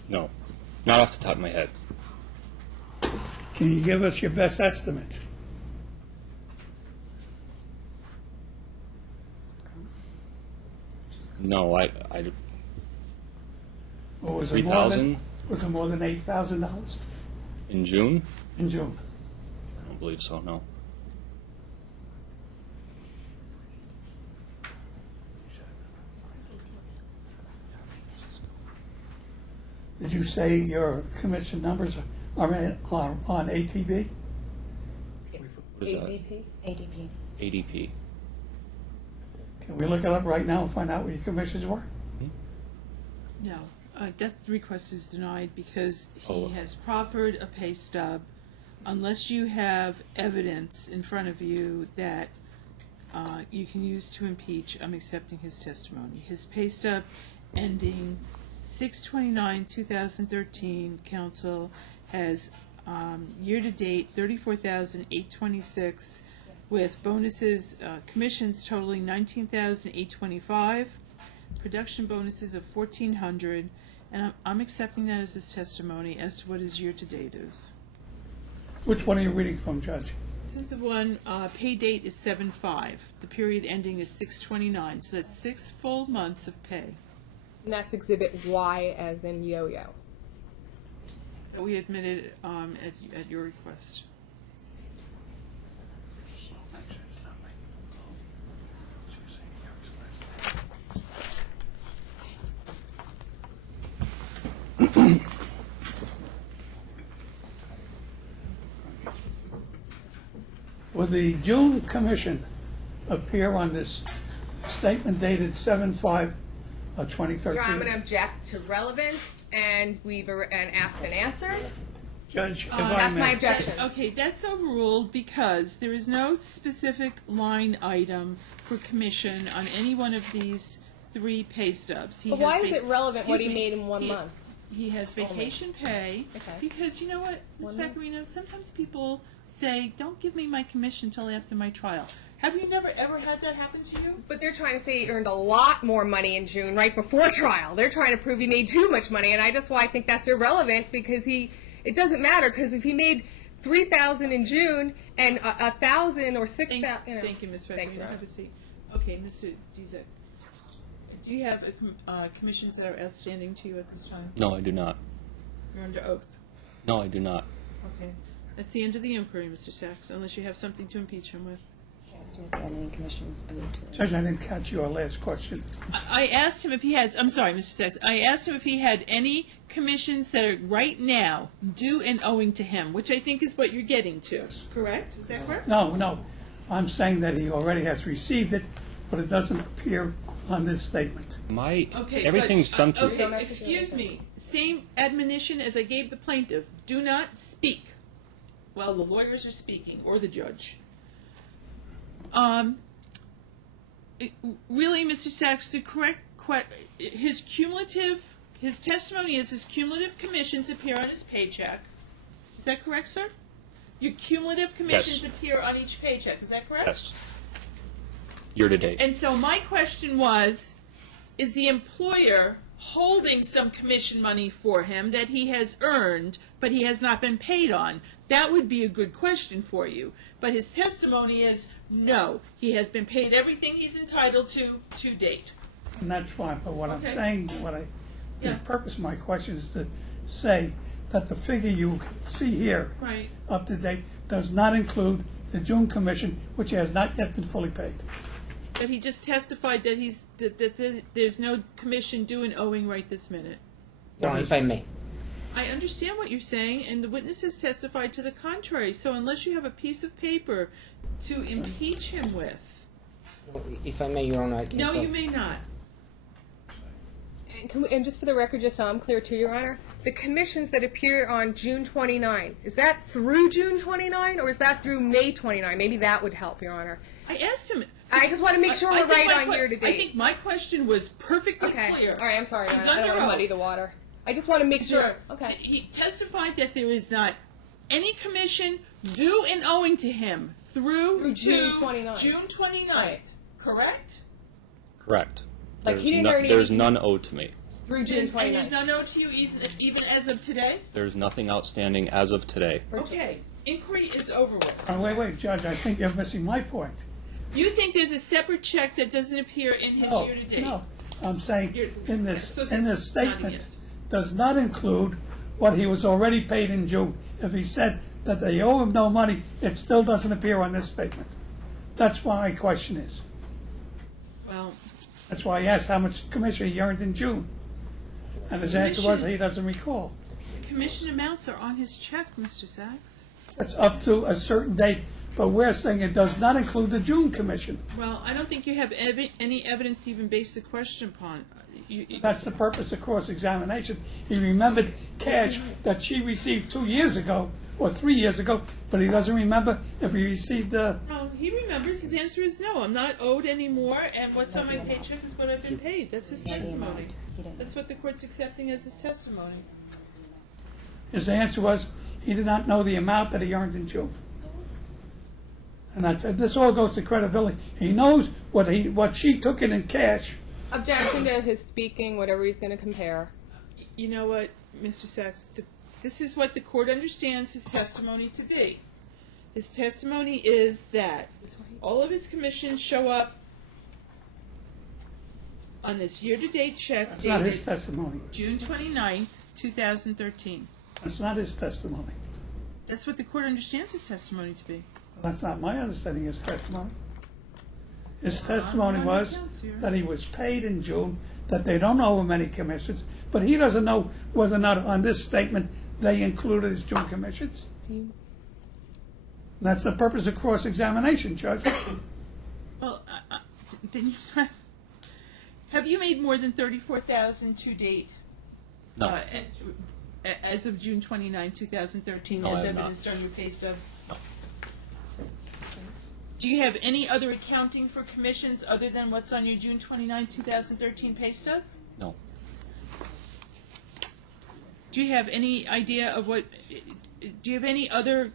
No, not off the top of my head. Can you give us your best estimate? No, I Or was it more than, 3,000 was it more than $8,000 in June? in June? I don't believe so, no. Did you say your commission numbers are on ATB? What is that? ADP. ADP. Can we look it up right now and find out what your commissions were? No, that request is denied because Oh. he has proffered a pay stub. Unless you have evidence in front of you that you can use to impeach, I'm accepting his testimony. His pay stub ending 6/29/2013, council, has year-to-date 34,826, with bonuses, commissions totaling 19,825, production bonuses of 1,400, and I'm accepting that as his testimony as to what his year-to-date is. Which one are you reading from, Judge? This is the one, pay date is 7/5. The period ending is 6/29, so that's 6 full months of pay. And that's Exhibit Y as in yo-yo. That we admitted at your request. Will the June commission appear on this statement dated 7/5/2013? Your Honor, I'm going to object to relevance, and we've asked and answered. Judge, if I That's my may. objection. Okay, that's overruled because there is no specific line item for commission on any one of these 3 pay stubs. But why is it relevant what he made in 1 month? He has vacation pay, Okay. because you know what, Ms. Vaccarino, sometimes people say, don't give me my commission until after my trial. Have you never ever had that happen to you? But they're trying to say he earned a lot more money in June right before trial. They're trying to prove he made too much money, and I think that's irrelevant because it doesn't matter, because if he made $3,000 in June and $1,000 or $6,000, Thank you, Ms. Thank you, Vaccarino. Your Have a seat. Okay, Mr. Dziedzic, do you have commissions that are outstanding to you at this time? No, I do not. You're under oath. No, I do not. Okay. That's the end of the inquiry, Mr. Sachs, unless you have something to impeach him with. Any commissions owed to it. Judge, I didn't catch your last question. I asked him if he has, I'm sorry, Mr. Sachs, I asked him if he had any commissions that are right now due and owing to him, which I think is what you're getting to, correct? Is that correct? No, I'm saying that he already has received it, but it doesn't appear on this statement. Okay, Everything's but, done through. Okay, excuse me. Same admonition as I gave the plaintiff. Do not speak while the lawyers are speaking, or the judge. Really, Mr. Sachs, the correct his testimony is his cumulative commissions appear on his paycheck. Is that correct, sir? Your cumulative commissions Yes. appear on each paycheck. Is that correct? Yes. Year to date. And so my question was, is the employer holding some commission money for him that he has earned, but he has not been paid on? That would be a good question for you. But his testimony is, no, he has been paid everything he's entitled to date. And that's fine, but what I'm Okay. saying, the Yeah. purpose of my question is to say that the figure you see here, Right. up to date, does not include the June commission, which has not yet been fully paid. But he just testified that that there's no commission due and owing right this minute. Your Honor, if I may. I understand what you're saying, and the witness has testified to the contrary. So unless you have a piece of paper to impeach him with, If I may, Your Honor, I can... no, you may not. And just for the record, just so I'm clear too, Your Honor, the commissions that appear on June 29, is that through June 29 or is that through May 29? Maybe that would help, Your Honor. I asked him. I just want to make sure I we're think right my on que- year to I date. think my question was perfectly Okay. clear. All right, I'm sorry, Your He's Honor. I don't under want to muddy oath. the water. I just want to make sure. Sure. Okay. He testified that there is not any commission due and owing to him through June to 29th. June 29th, Right. correct? Correct. Like, he didn't earn There's any- none owed to me. Through June And there's 29th. none owed to you even as of today? There's nothing outstanding as of today. Okay, inquiry is over with. Wait, Judge, I think you're missing my point. You think there's a separate check that doesn't appear in his No, year-to-date? no, I'm saying in this So in this it's not a statement yes. does not include what he was already paid in June. If he said that they owe him no money, it still doesn't appear on this statement. That's why my question is. Well, That's why I asked how much commission he earned in June. And his answer was he doesn't recall. the commission amounts are on his check, Mr. Sachs. It's up to a certain date, but we're saying it does not include the June commission. Well, I don't think you have any evidence to even base the question upon. That's the purpose of cross-examination. He remembered cash that she received 2 years ago or 3 years ago, but he doesn't remember if he received No, he remembers. His answer is no. I'm not owed anymore, and what's on my paycheck is what I've been paid. That's his testimony. That's what the court's accepting as his testimony. his answer was he did not know the amount that he earned in June. And that's it. This all goes to credibility. He knows what she took in cash. Objection to his speaking, whatever he's going to compare. You know what, Mr. Sachs? This is what the court understands his testimony to be. His testimony is that all of his commissions show up on this year-to-date check That's not his dated testimony. June 29th, 2013. That's not his testimony. That's what the court understands his testimony to be. That's not my understanding of his testimony. His testimony was that he was paid in June, that they don't owe him any commissions, but he doesn't know whether or not on this statement they included his June commissions. That's the purpose of cross-examination, Judge. Well, then you have you made more than $34,000 to date? No. As of June 29, 2013, No, I as have not. evidenced on your pay stub? No. Do you have any other accounting for commissions other than what's on your June 29, 2013 pay stub? No. Do you have any idea of what? Do you have any other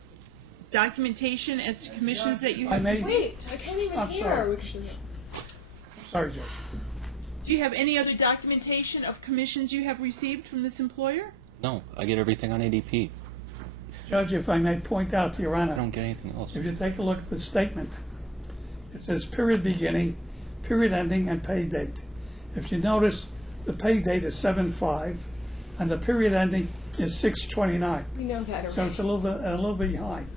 documentation as to commissions that you I have may- received? Wait, I can't even I'm hear. sorry. Sorry, Judge. Do you have any other documentation of commissions you have received from this employer? No. I get everything on ADP. Judge, if I may point out to Your I Honor, don't get anything else. if you take a look at the statement, it says period beginning, period ending, and pay date. If you notice, the pay date is 7/5, and the period ending is 6/29. We know that already. So it's a little bit behind.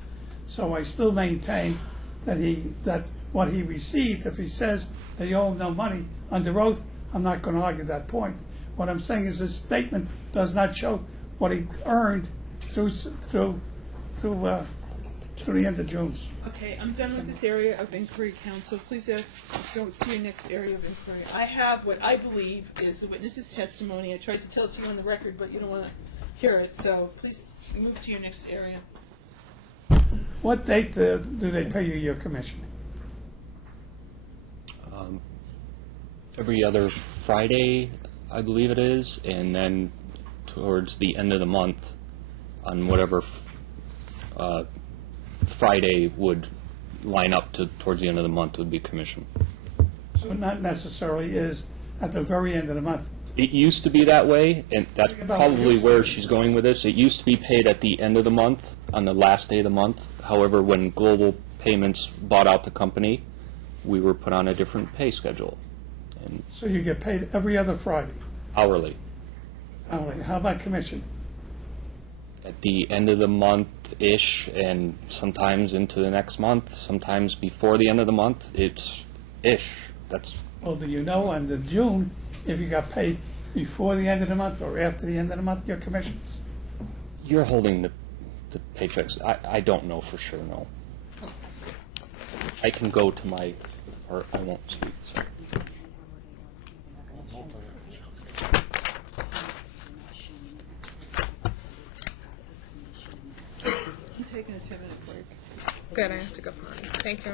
So I still maintain that what he received, if he says they owe him no money under oath, I'm not going to argue that point. What I'm saying is this statement does not show what he earned through the end of June. Okay, I'm done with this area of inquiry, counsel. Please go to your next area of inquiry. I have what I believe is the witness's testimony. I tried to tell it to you on the record, but you don't want to hear it, so please move to your next area. What date do they pay you your commission? Every other Friday, I believe it is, and then towards the end of the month, on whatever Friday would line up towards the end of the month would be commission. So not necessarily is at the very end of the month. It used to be that way, and that's Think about probably your where statement. she's going with this. It used to be paid at the end of the month, on the last day of the month. However, when Global Payments bought out the company, we were put on a different pay schedule, and So you get paid every other Friday. hourly. How about commission? At the end of the month-ish, and sometimes into the next month, sometimes before the end of the month, it's ish. That's Well, do you know on the June if you got paid before the end of the month or after the end of the month, your commissions? you're holding the paychecks. I don't know for sure, no. I can go to my, or I won't speak, sorry. I'm taking a 10-minute break. Good, I have to go. Thank you.